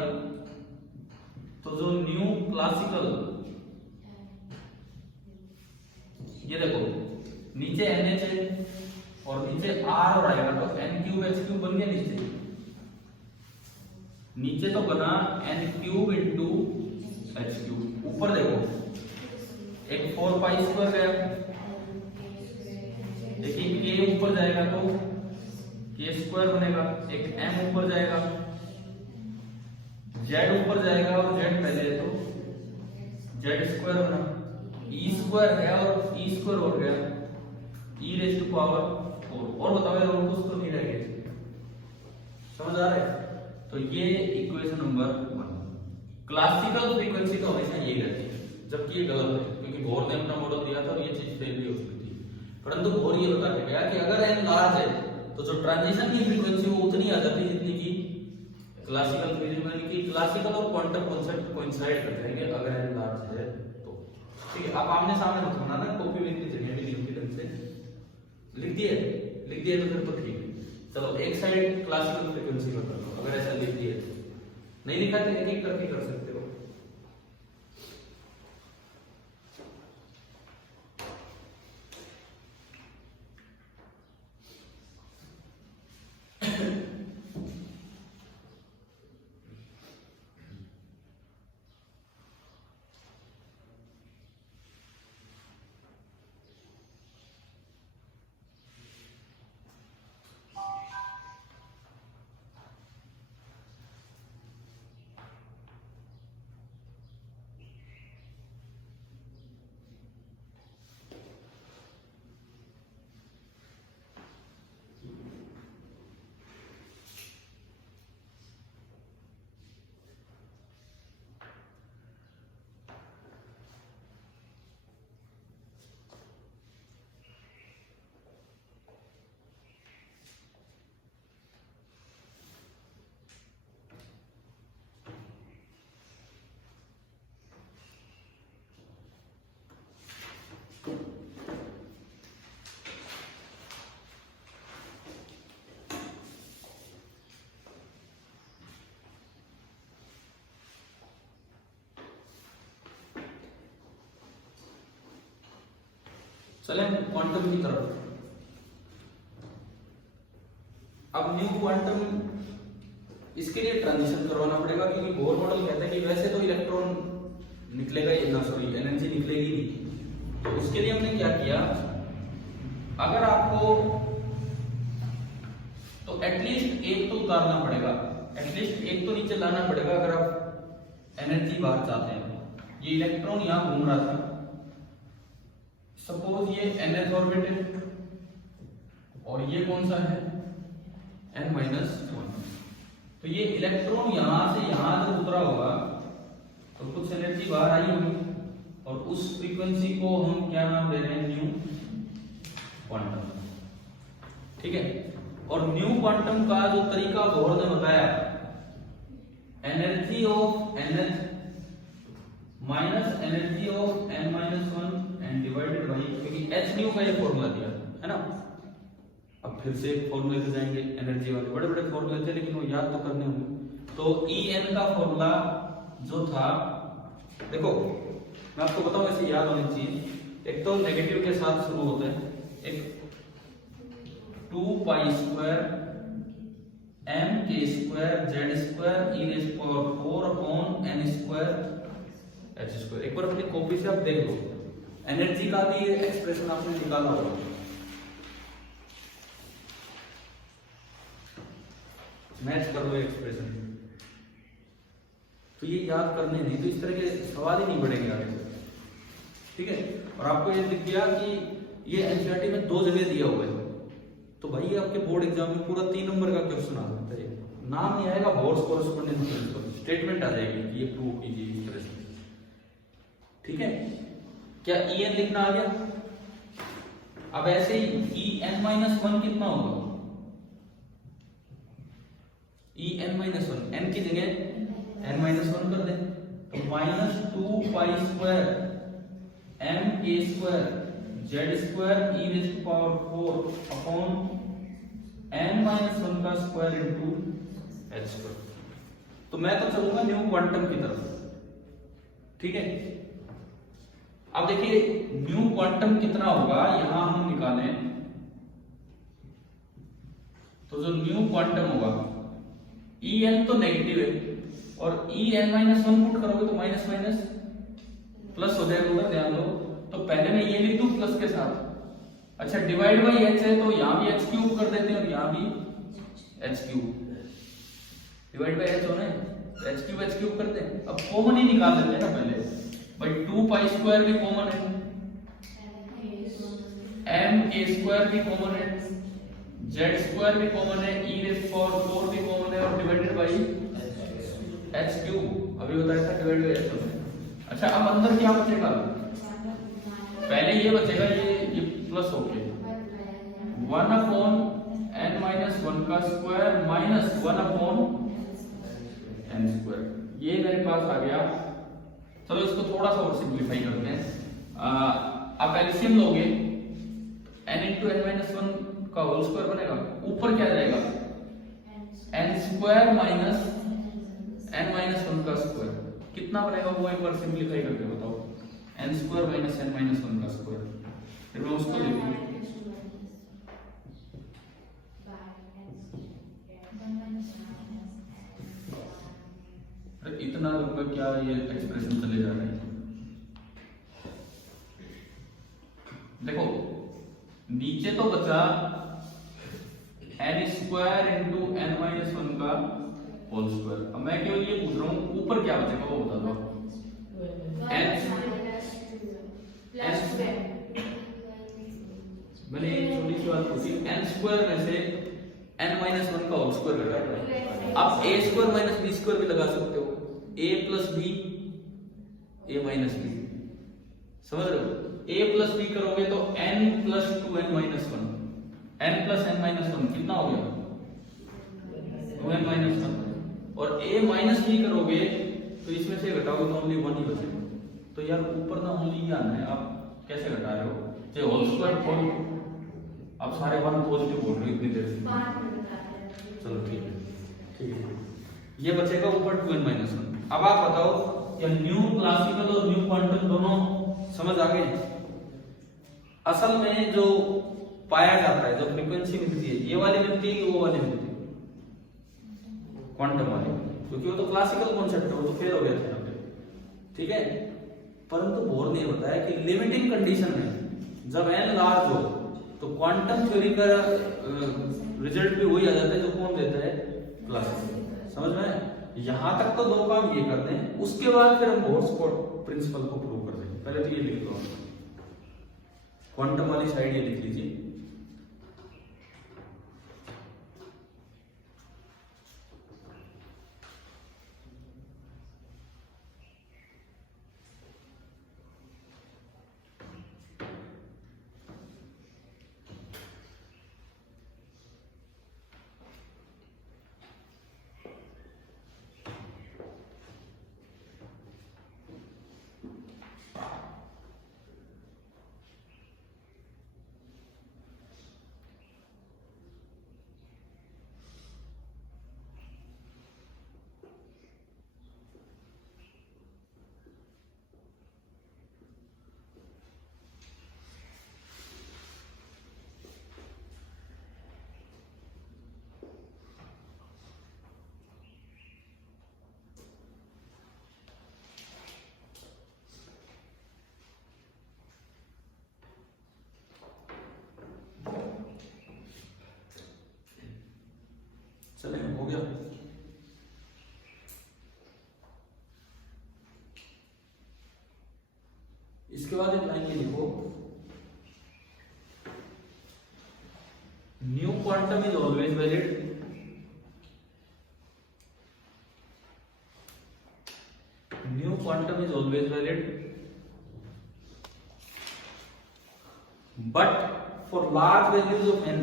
तो जो न्यू क्लासिकल, ये देखो नीचे NH है और नीचे R और आएगा तो n3h³ बन गया नीचे तो बना n3 × h³। ऊपर देखो एक 4π² गया, देखिए k ऊपर जाएगा तो k² बनेगा, एक m ऊपर जाएगा, z ऊपर जाएगा और z पहले है तो z² बना, e² है और e² हो गया e⁴ और बताओ यार और कुछ तो नहीं रह गया, समझ आ रहा है। तो ये इक्वेशन नंबर 1। क्लासिकल फ्रीक्वेंसी तो हमेशा यही रहती है, जबकि ये गलत है क्योंकि बोर ने अपना मॉडल दिया था और ये चीज फेल भी हो सकती थी, परंतु बोर ये बता के गया कि अगर n लार्ज है तो जो ट्रांजिशन की फ्रीक्वेंसी वो उतनी आ जाती है जितनी की क्लासिकल फ्रीक्वेंसी की। क्लासिकल और क्वांटम कांसेप्ट कोइंसाइड कर जाएंगे अगर n लार्ज है तो। ठीक है, आप आमने सामने मत बनाना, कॉपी में इतनी जगह भी लिखी ढंग से लिख दिए तो फिर तो ठीक है। चलो एक साइड क्लासिकल फ्रीक्वेंसी का कर लो, अगर ऐसा लिख दिए तो नहीं लिखा तो एक एक करके कर सकते हो। चले क्वांटम की तरफ। अब न्यू क्वांटम, इसके लिए ट्रांजिशन करवाना पड़ेगा क्योंकि बोर मॉडल कहता है कि वैसे तो इलेक्ट्रॉन निकलेगा ही ना, सॉरी एनर्जी निकलेगी नहीं। तो उसके लिए हमने क्या किया, अगर आपको तो एटलीस्ट एक तो उतारना पड़ेगा, एटलीस्ट एक तो नीचे लाना पड़ेगा अगर आप एनर्जी बाहर चाहते हैं। ये इलेक्ट्रॉन यहां घूम रहा था, सपोज ये nth ऑर्बिट है और ये कौन सा है n-1। तो ये इलेक्ट्रॉन यहां से यहां जब उतरा होगा तो कुछ एनर्जी बाहर आई होगी और उस फ्रीक्वेंसी को हम क्या नाम दे रहे हैं, न्यू क्वांटम। ठीक है, और न्यू क्वांटम का जो तरीका बोर ने बताया, energy of nth minus energy of n-1 and divided by, क्योंकि h न्यू का ये फॉर्मूला दिया है ना। अब फिर से फॉर्मूले पे जाएंगे, एनर्जी वाले बड़े बड़े फॉर्मूले थे लेकिन वो याद तो करने होंगे। तो En का फॉर्मूला जो था, देखो मैं आपको बताऊं ऐसे याद होनी चाहिए। एक तो नेगेटिव के साथ शुरू होता है, एक 2 pi square m k square z square e rays power 4 upon n square h square. एक बार अपनी कॉपी से आप देख लो, एनर्जी का भी ये एक्सप्रेशन आपने निकाला होगा। मैच कर लो एक्सप्रेशन, तो ये याद करने नहीं तो इस तरह के सवाल ही नहीं बढ़ेंगे आगे, ठीक है। और आपको ये दिख गया कि ये एनसीईआरटी में 2 जगह दिया हुआ है, तो भाई आपके बोर्ड एग्जाम में पूरा 3 नंबर का क्वेश्चन आ सकता है। नाम नहीं आएगा, बोर्ड कॉरेस्पॉन्डेंस प्रिंसिपल, स्टेटमेंट आ जाएगी कि ये प्रूव कीजिए इस तरह से, ठीक है। क्या en लिखना आ गया? अब ऐसे ही en-1 कितना होगा? en-1 n की जगह n-1 कर दें, तो -2 pi square m k square z square e rays power 4 upon n-1 का स्क्वायर इनटू h स्क्वायर। तो मैं तो चलूंगा न्यू क्वांटम की तरफ, ठीक है। अब देखिए न्यू क्वांटम कितना होगा, यहां हम निकालें तो जो न्यू क्वांटम होगा en तो नेगेटिव है और en-1 पुट करोगे तो माइनस माइनस प्लस हो जाएगा उधर, ध्यान दो। तो पहले मैं ये लिख दूं प्लस के साथ, अच्छा डिवाइड बाई h है तो यहां भी h क्यूब कर देते हैं और यहां भी h cube, divide by h होना है तो h क्यूब करते हैं। अब कॉमन ही निकाल लेते हैं ना पहले, भाई 2 पाई स्क्वायर भी कॉमन है, m k स्क्वायर भी कॉमन है, z स्क्वायर भी कॉमन है, e रेज़ पावर 4 भी कॉमन है और डिवाइडेड बाई h क्यूब, अभी बताया था डिवाइड बाई h होना है। अच्छा अब अंदर क्या बचेगा, पहले ये बचेगा, ये प्लस हो गया 1 अपॉन n-1 का square minus 1 upon n square, ये मेरे पास आ गया। चलो इसको थोड़ा सा और सिंपलीफाई करते हैं। आप एलसीएम लोगे n इंटू n-1 का होल स्क्वायर बनेगा, ऊपर क्या जाएगा n स्क्वायर माइनस n-1 का स्क्वायर, कितना बनेगा वो एक बार सिंपलीफाई करके बताओ, n स्क्वायर माइनस n-1 का स्क्वायर, फिर मैं उसको लिखूं इतना लंबा क्या ये एक्सप्रेशन चले जा रहे हैं। देखो नीचे तो बचा n स्क्वायर इंटू n-1 का होल स्क्वायर, अब मैं केवल ये पूछ रहा हूँ ऊपर क्या बचेगा वो बता दो। मैंने एक छोटी सी बात पूछी, n स्क्वायर में से n-1 का होल स्क्वायर घटा, आप a square minus b square भी लगा सकते हो, a plus b a minus b, समझ रहे हो। a प्लस b करोगे तो n plus 2n-1, n plus n-1 कितना हो गया 2n-1, और a माइनस b करोगे तो इसमें से घटाओगे तो ओनली 1 ही बचेगा। तो यार ऊपर ना ओनली ये आना है, आप कैसे घटा रहे हो, चाहे होल स्क्वायर आप सारे 1 पॉजिटिव बोल रहे हो इतनी देर से, चलो ठीक है, ठीक है, ये बचेगा ऊपर 2n-1। अब आप बताओ क्या न्यू क्लासिकल और न्यू क्वांटम दोनों समझ आ गए। असल में जो पाया जाता है, जो फ्रीक्वेंसी मिलती है, ये वाली मिलती है कि वो वाली मिलती है, क्वांटम वाली, क्योंकि वो तो क्लासिकल कॉन्सेप्ट है, वो तो फेल हो गया था यहाँ पे, ठीक है। परंतु बोर्ड ने बताया कि लिमिटिंग कंडीशन में जब n लार्ज हो तो क्वांटम थ्योरी का रिजल्ट भी वही आ जाता है जो कौन देता है, क्लासिकल, समझ में। यहां तक तो 2 काम ये करते हैं, उसके बाद फिर हम बोर्ड्स को प्रिंसिपल को प्रूव कर देंगे। पहले तो ये लिख लो, क्वांटम वाली साइड ये लिख लीजिए। गया। इसके बाद एक लाइन ये लिखो, new quantum is always valid, new quantum is always valid but for large values of n,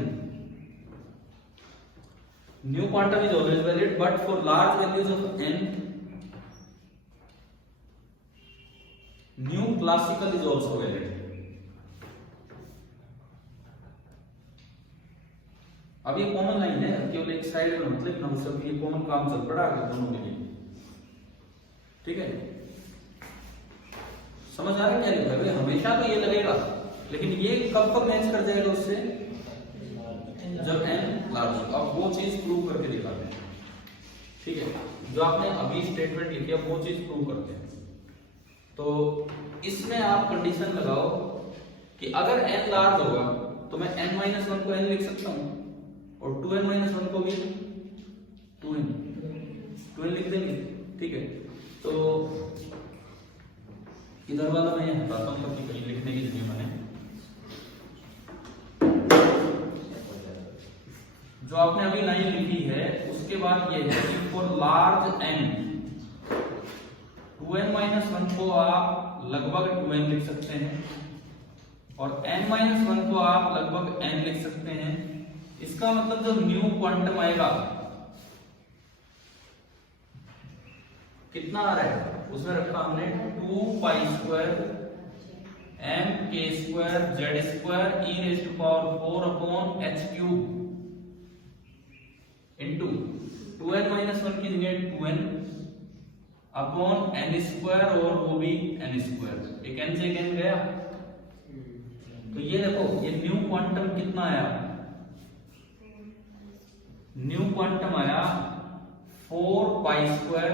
new quantum is always valid but for large values of n, new classical is also valid. अब ये common line है, केवल एक side में मतलब हम सब ये कॉमन काम चल पड़ा आगे दोनों के लिए, ठीक है। समझ आ रहा है क्या लिखा है? हमेशा तो ये लगेगा, लेकिन ये कब कब मैच कर जाएगा उससे, जब n लार्ज। अब वो चीज प्रूव करके दिखाते हैं, ठीक है। जो आपने अभी स्टेटमेंट लिखी है वो चीज प्रूव करते हैं। तो इसमें आप कंडीशन लगाओ कि अगर n लार्ज होगा तो मैं n-1 को n लिख सकता हूं और 2n-1 को भी 2n लिख देंगे, ठीक है। तो इधर वाला मैं हटाता हूं ताकि कहीं लिखने की जगह बने। जो आपने अभी लाइन लिखी है उसके बाद ये है कि फॉर लार्ज n 2n-1 को आप लगभग 2n लिख सकते हैं और n-1 को आप लगभग n लिख सकते हैं। इसका मतलब जो न्यू क्वांटम आएगा कितना आ रहा है, उसमें रखा हमने 2π² mk² z² e⁴ into 2n-1 की जगह 2n अपॉन n² और वो भी n²। एक n से एक n गया, तो ये देखो ये न्यू क्वांटम कितना आया, न्यू क्वांटम आया 4π²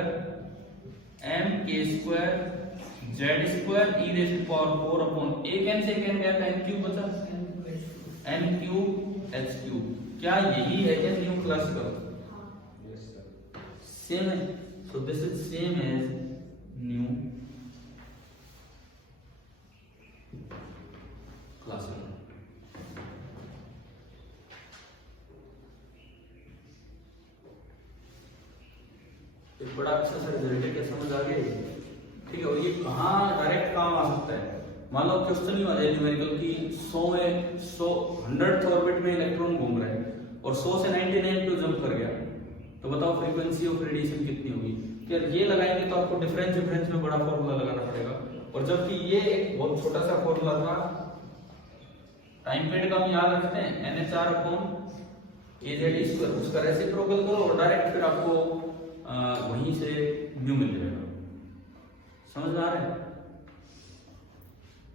mk² z² e⁴ अपॉन एक n से एक n गया था n³ बचा, n³ h³। क्या यही है क्या न्यू क्लासिकल? सेम है। So this is same as new classical। एक बड़ा अच्छा सा रिजल्ट है, क्या समझ आ गई? ठीक है। और ये कहाँ डायरेक्ट काम आ सकता है, मान लो क्वेश्चन ही आ जाए न्यूमेरिकल की 100th ऑर्बिट में इलेक्ट्रॉन घूम रहा है और 100 से 99 पे जंप कर गया, तो बताओ फ्रीक्वेंसी ऑफ रेडिएशन कितनी होगी? क्या ये लगाएंगे तो आपको डिफरेंस में बड़ा फॉर्मूला लगाना पड़ेगा, और जबकि ये एक बहुत छोटा सा फॉर्मूला था। टाइम पीरियड का हम याद रखते हैं NH/AZ², उसका रेसिप्रोकल करो और डायरेक्ट फिर आपको वहीं से न्यू मिल जाएगा। समझ आ रहा है?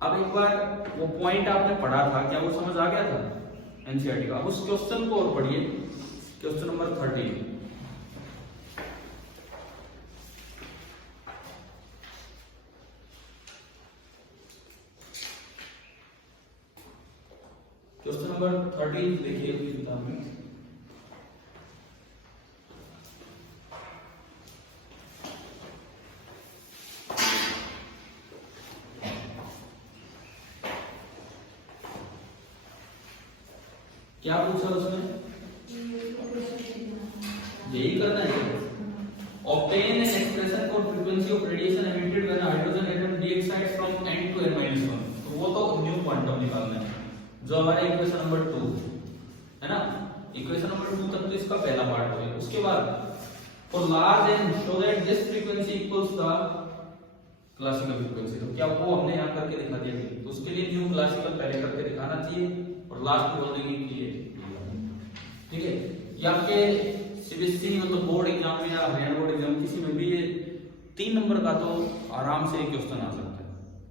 अब एक बार वो पॉइंट आपने पढ़ा था, क्या वो समझ आ गया था एनसीईआरटी का? अब उस क्वेश्चन को और पढ़िए, क्वेश्चन नंबर 13। क्वेश्चन नंबर 13 देखिए अपनी किताब में। क्या पूछा उसने? यही करना है। Obtain an expression for frequency of radiation emitted when a hydrogen atom de-excites from n to n-1। तो वो तो न्यू क्वांटम निकालना है, जो हमारा इक्वेशन नंबर 2 है ना। इक्वेशन नंबर 2 तक तो इसका पहला पार्ट हो गया। उसके बाद for large n show that this frequency equals the classical frequency। तो क्या वो हमने यहाँ करके दिखा दिया? तो उसके लिए न्यू क्लासिकल पहले करके दिखाना चाहिए और लास्ट में बोल देंगे कि ये, ठीक है। या आपके सीबीएसई मतलब बोर्ड एग्जाम में या हरियाणा बोर्ड एग्जाम किसी में भी ये 3 नंबर का तो आराम से क्वेश्चन आ सकता है,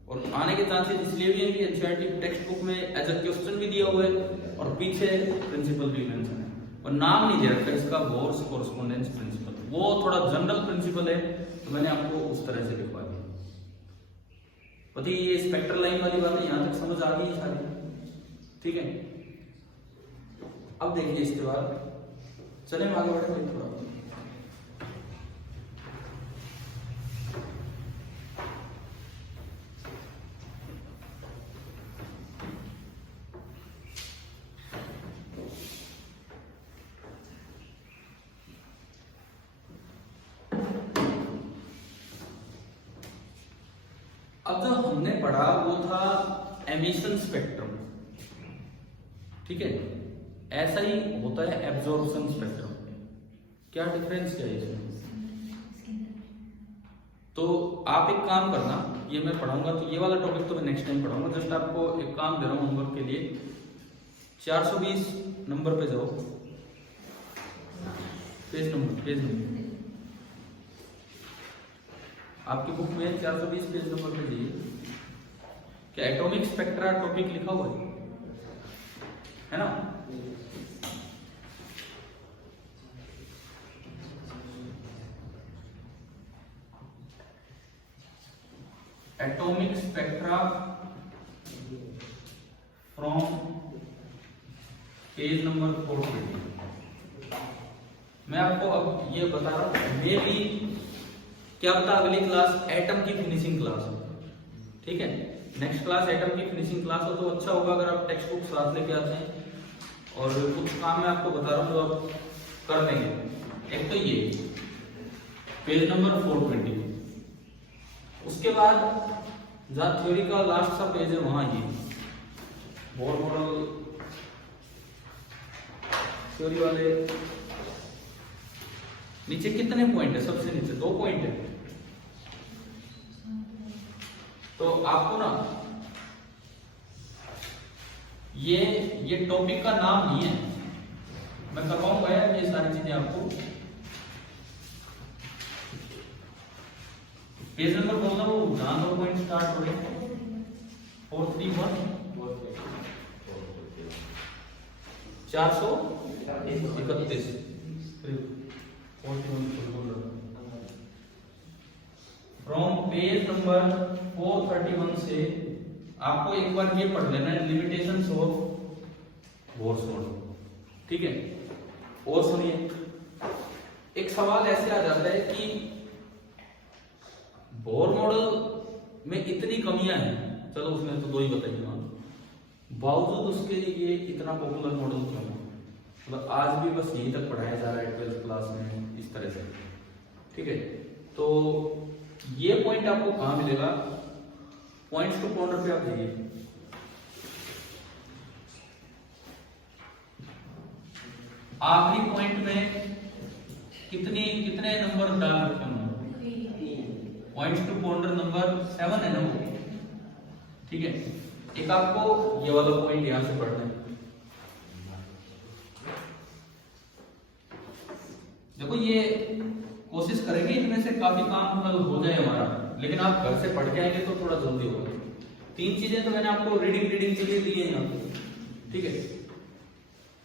और आने के चांसेस इसलिए भी है कि एनसीईआरटी टेक्स्ट बुक में एज अ क्वेश्चन भी दिया हुआ है और पीछे प्रिंसिपल भी मेंशन है, और नाम नहीं दे रखा इसका, बोर्स कोरेस्पोंडेंस प्रिंसिपल। वो थोड़ा जनरल प्रिंसिपल है, तो मैंने आपको उस तरह से लिखवा दिया। पति ये स्पेक्ट्रल लाइन वाली बात है, यहाँ तक समझ आ गई सारी, ठीक है। अब देखिए इसके बाद चले आगे बढ़े थोड़ा। अब जो हमने पढ़ा वो था एमिशन स्पेक्ट्रम, ठीक है। ऐसा ही होता है एब्जॉर्प्शन स्पेक्ट्रम। क्या डिफरेंस क्या है इसमें? तो आप एक काम करना, ये मैं पढ़ाऊंगा तो ये वाला टॉपिक तो मैं नेक्स्ट टाइम पढ़ाऊंगा। जस्ट आपको एक काम दे रहा हूँ होमवर्क के लिए, 420 नंबर पे जाओ, पेज नंबर आपकी बुक में 420 पेज नंबर पे जाइए। क्या एटॉमिक स्पेक्ट्रा टॉपिक लिखा हुआ है ना? Atomic spectra from page number 420। मैं आपको अब ये बता रहा हूं, मे भी क्या पता अगली क्लास एटम की फिनिशिंग क्लास हो, ठीक है। नेक्स्ट क्लास एटम की फिनिशिंग क्लास हो तो अच्छा होगा अगर आप टेक्स्ट बुक साथ लेके आते हैं। और कुछ काम मैं आपको बता रहा हूं जो आप कर देंगे। एक तो ये पेज नंबर 420, उसके बाद जहां थ्योरी का लास्ट सा पेज है वहां ये बोर मॉडल थ्योरी वाले नीचे कितने पॉइंट है? सबसे नीचे 2 पॉइंट है। तो आपको ना ये टॉपिक का नाम नहीं है, मैं करवाऊंगा यार ये सारी चीजें आपको। पेज नंबर बोलना वो जहां 2 पॉइंट स्टार्ट हो रहे हैं 431 431 फ्रॉम पेज नंबर 431 से आपको एक बार ये पढ़ लेना है, लिमिटेशंस ऑफ बोर्स मॉडल, ठीक है। और सुनिए, एक सवाल ऐसे आ जाता है कि बोर मॉडल में इतनी कमियां हैं, चलो उसमें तो 2 ही बताइए, बावजूद उसके लिए ये इतना पॉपुलर मॉडल क्यों है? मतलब आज भी बस यहीं तक पढ़ाया जा रहा है 12th क्लास में इस तरह से, ठीक है। तो ये पॉइंट आपको कहां मिलेगा? पॉइंट्स टू पॉइंटर पे आप जाइए, आखिरी पॉइंट में कितने नंबर डाल रखे हैं? पॉइंट्स टू पॉइंटर नंबर 7 है ना वो, ठीक है। एक आपको ये वाला पॉइंट यहां से पढ़ना है। देखो ये कोशिश करेंगे इनमें से काफी काम मतलब हो जाए हमारा, लेकिन आप घर से पढ़ के आएंगे तो थोड़ा जल्दी होगा। 3 चीजें तो मैंने आपको रीडिंग के लिए दी है यहाँ पे, ठीक है।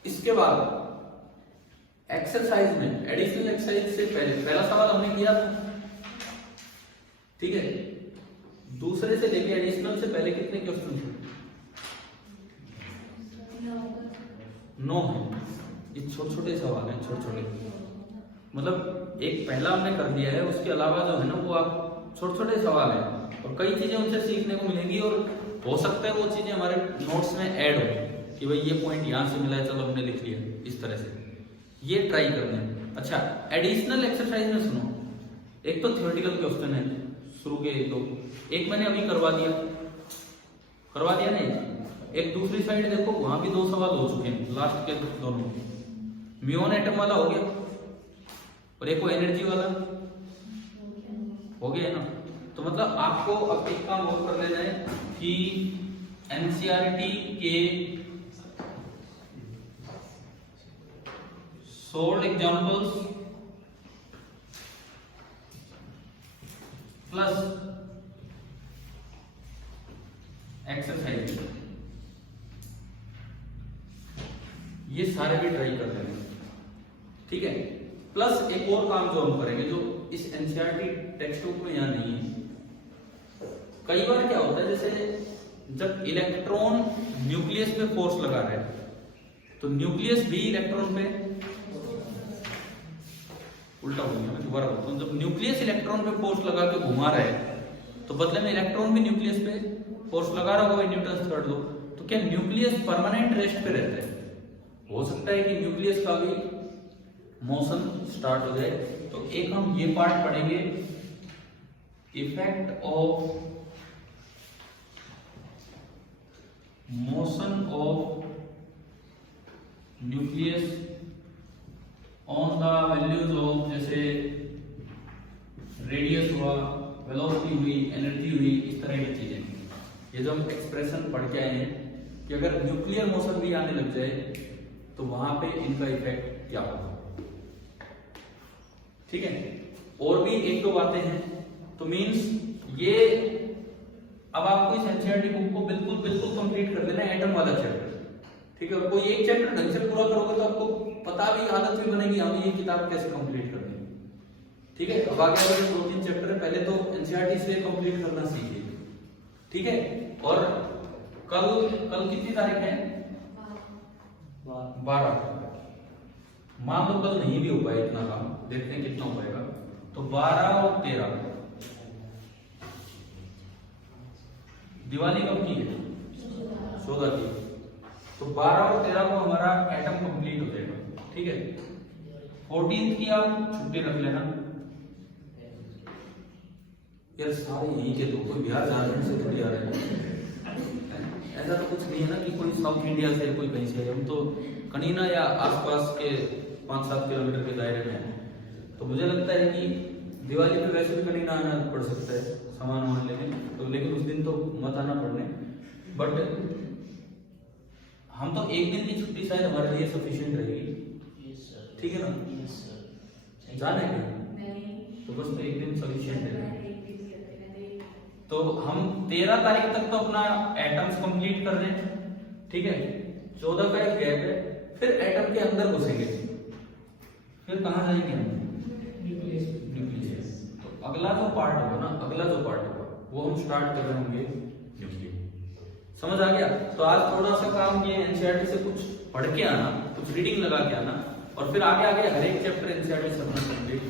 इसके बाद एक्सरसाइज में एडिशनल एक्सरसाइज से पहला सवाल हमने किया था, ठीक है। दूसरे से लेके एडिशनल से पहले कितने क्वेश्चन थे? 9 है। ये छोटे छोटे सवाल हैं, छोटे मतलब एक पहला हमने कर दिया है, उसके अलावा जो है ना वो आप छोटे सवाल हैं और कई चीजें उनसे सीखने को मिलेंगी। और हो सकता है वो चीजें हमारे नोट्स में ऐड हो कि भाई ये पॉइंट यहां से मिला है, चलो हमने लिख लिया इस तरह से। ये ट्राई करना है। अच्छा, एडिशनल एक्सरसाइज में सुनो, एक तो थ्योरेटिकल क्वेश्चन है शुरू के 2, एक मैंने अभी करवा दिया नहीं। एक दूसरी साइड देखो, वहां भी 2 सवाल हो चुके हैं, लास्ट के दोनों। म्यून एटम वाला हो गया और एक वो एनर्जी वाला हो गया है ना। तो मतलब आपको अब एक काम और कर लेना है कि एनसीईआरटी के 16 एग्जांपल्स प्लस एक्सरसाइज, ये सारे भी ट्राई कर लेंगे, ठीक है। प्लस एक और काम जो हम करेंगे जो इस एनसीईआरटी टेक्स्ट बुक में यहाँ नहीं है। कई बार क्या होता है, जैसे जब इलेक्ट्रॉन न्यूक्लियस पे फोर्स लगा रहा है तो न्यूक्लियस भी इलेक्ट्रॉन पे उल्टा हो गया, मैं दोबारा बोलता हूं। जब न्यूक्लियस इलेक्ट्रॉन पे फोर्स लगा के घुमा रहा है तो बदले में इलेक्ट्रॉन भी न्यूक्लियस पे फोर्स लगा रहा होगा, न्यूटन थर्ड लॉ। तो क्या न्यूक्लियस परमानेंट रेस्ट पे रहता है? हो सकता है कि न्यूक्लियस का भी मोशन स्टार्ट हो जाए। तो एक हम ये पार्ट पढ़ेंगे, effect of motion of nucleus on the values of, जैसे रेडियस हुआ, वेलोसिटी हुई, एनर्जी हुई, इस तरह की चीजें। ये जो हम एक्सप्रेशन पढ़ के आए हैं कि अगर न्यूक्लियर मोशन भी आने लग जाए तो वहां पे इनका इफेक्ट क्या होगा। ठीक है, और भी एक दो बातें हैं। तो मींस ये अब आपको इस एनसीईआरटी बुक को बिल्कुल बिल्कुल कंप्लीट कर देना है, एटम वाला चैप्टर। ठीक है, और कोई एक चैप्टर ढंग से पूरा करोगे तो आपको पता भी, आदत भी बनेगी हाँ ये किताब कैसे कंप्लीट करनी है। ठीक है, अब आगे आगे 2-3 चैप्टर है, पहले तो एनसीईआरटी से कंप्लीट करना सीखिए। ठीक है, और कल कितनी तारीख है? 12। मान लो कल नहीं भी हो पाए इतना काम, देखते हैं कितना हो पाएगा। तो 12 और 13 दिवाली कब की है? 14 की। तो 12 और 13 को हमारा एटम कंप्लीट हो जाएगा। ठीक है, 14 की आप छुट्टी रख लेना यार, सारे यहीं के लोग, कोई बिहार झारखंड से थोड़ी आ रहे हैं। ऐसा तो कुछ नहीं है ना कि कोई साउथ इंडिया से, कोई कहीं से। हम तो कनीना या आसपास के 5-7 किलोमीटर के दायरे में है। तो मुझे लगता है कि दिवाली पे वैसे भी कनीना आना पड़ सकता है सामान वामान लेने, तो लेकिन उस दिन तो मत आना पड़ने। बट हम तो एक दिन की छुट्टी शायद हमारे लिए सफिशिएंट रहेगी। ठीक है ना? जाने तो बस तो एक दिन सफिशिएंट है। तो हम 13 तारीख तक तो अपना एटम्स कंप्लीट कर रहे हैं। ठीक है, 14 का एक गैप है, फिर एटम के अंदर घुसेंगे। फिर कहां जाएंगे हम? न्यूक्लियस। तो अगला जो पार्ट होगा ना, अगला जो पार्ट होगा वो हम स्टार्ट कर रहे होंगे न्यूक्लियस। समझ आ गया? तो आज थोड़ा सा काम ये एनसीईआरटी से कुछ पढ़ के आना, कुछ रीडिंग लगा के आना, और फिर आगे आगे हर एक चैप्टर एनसीईआरटी से अपना कंप्लीट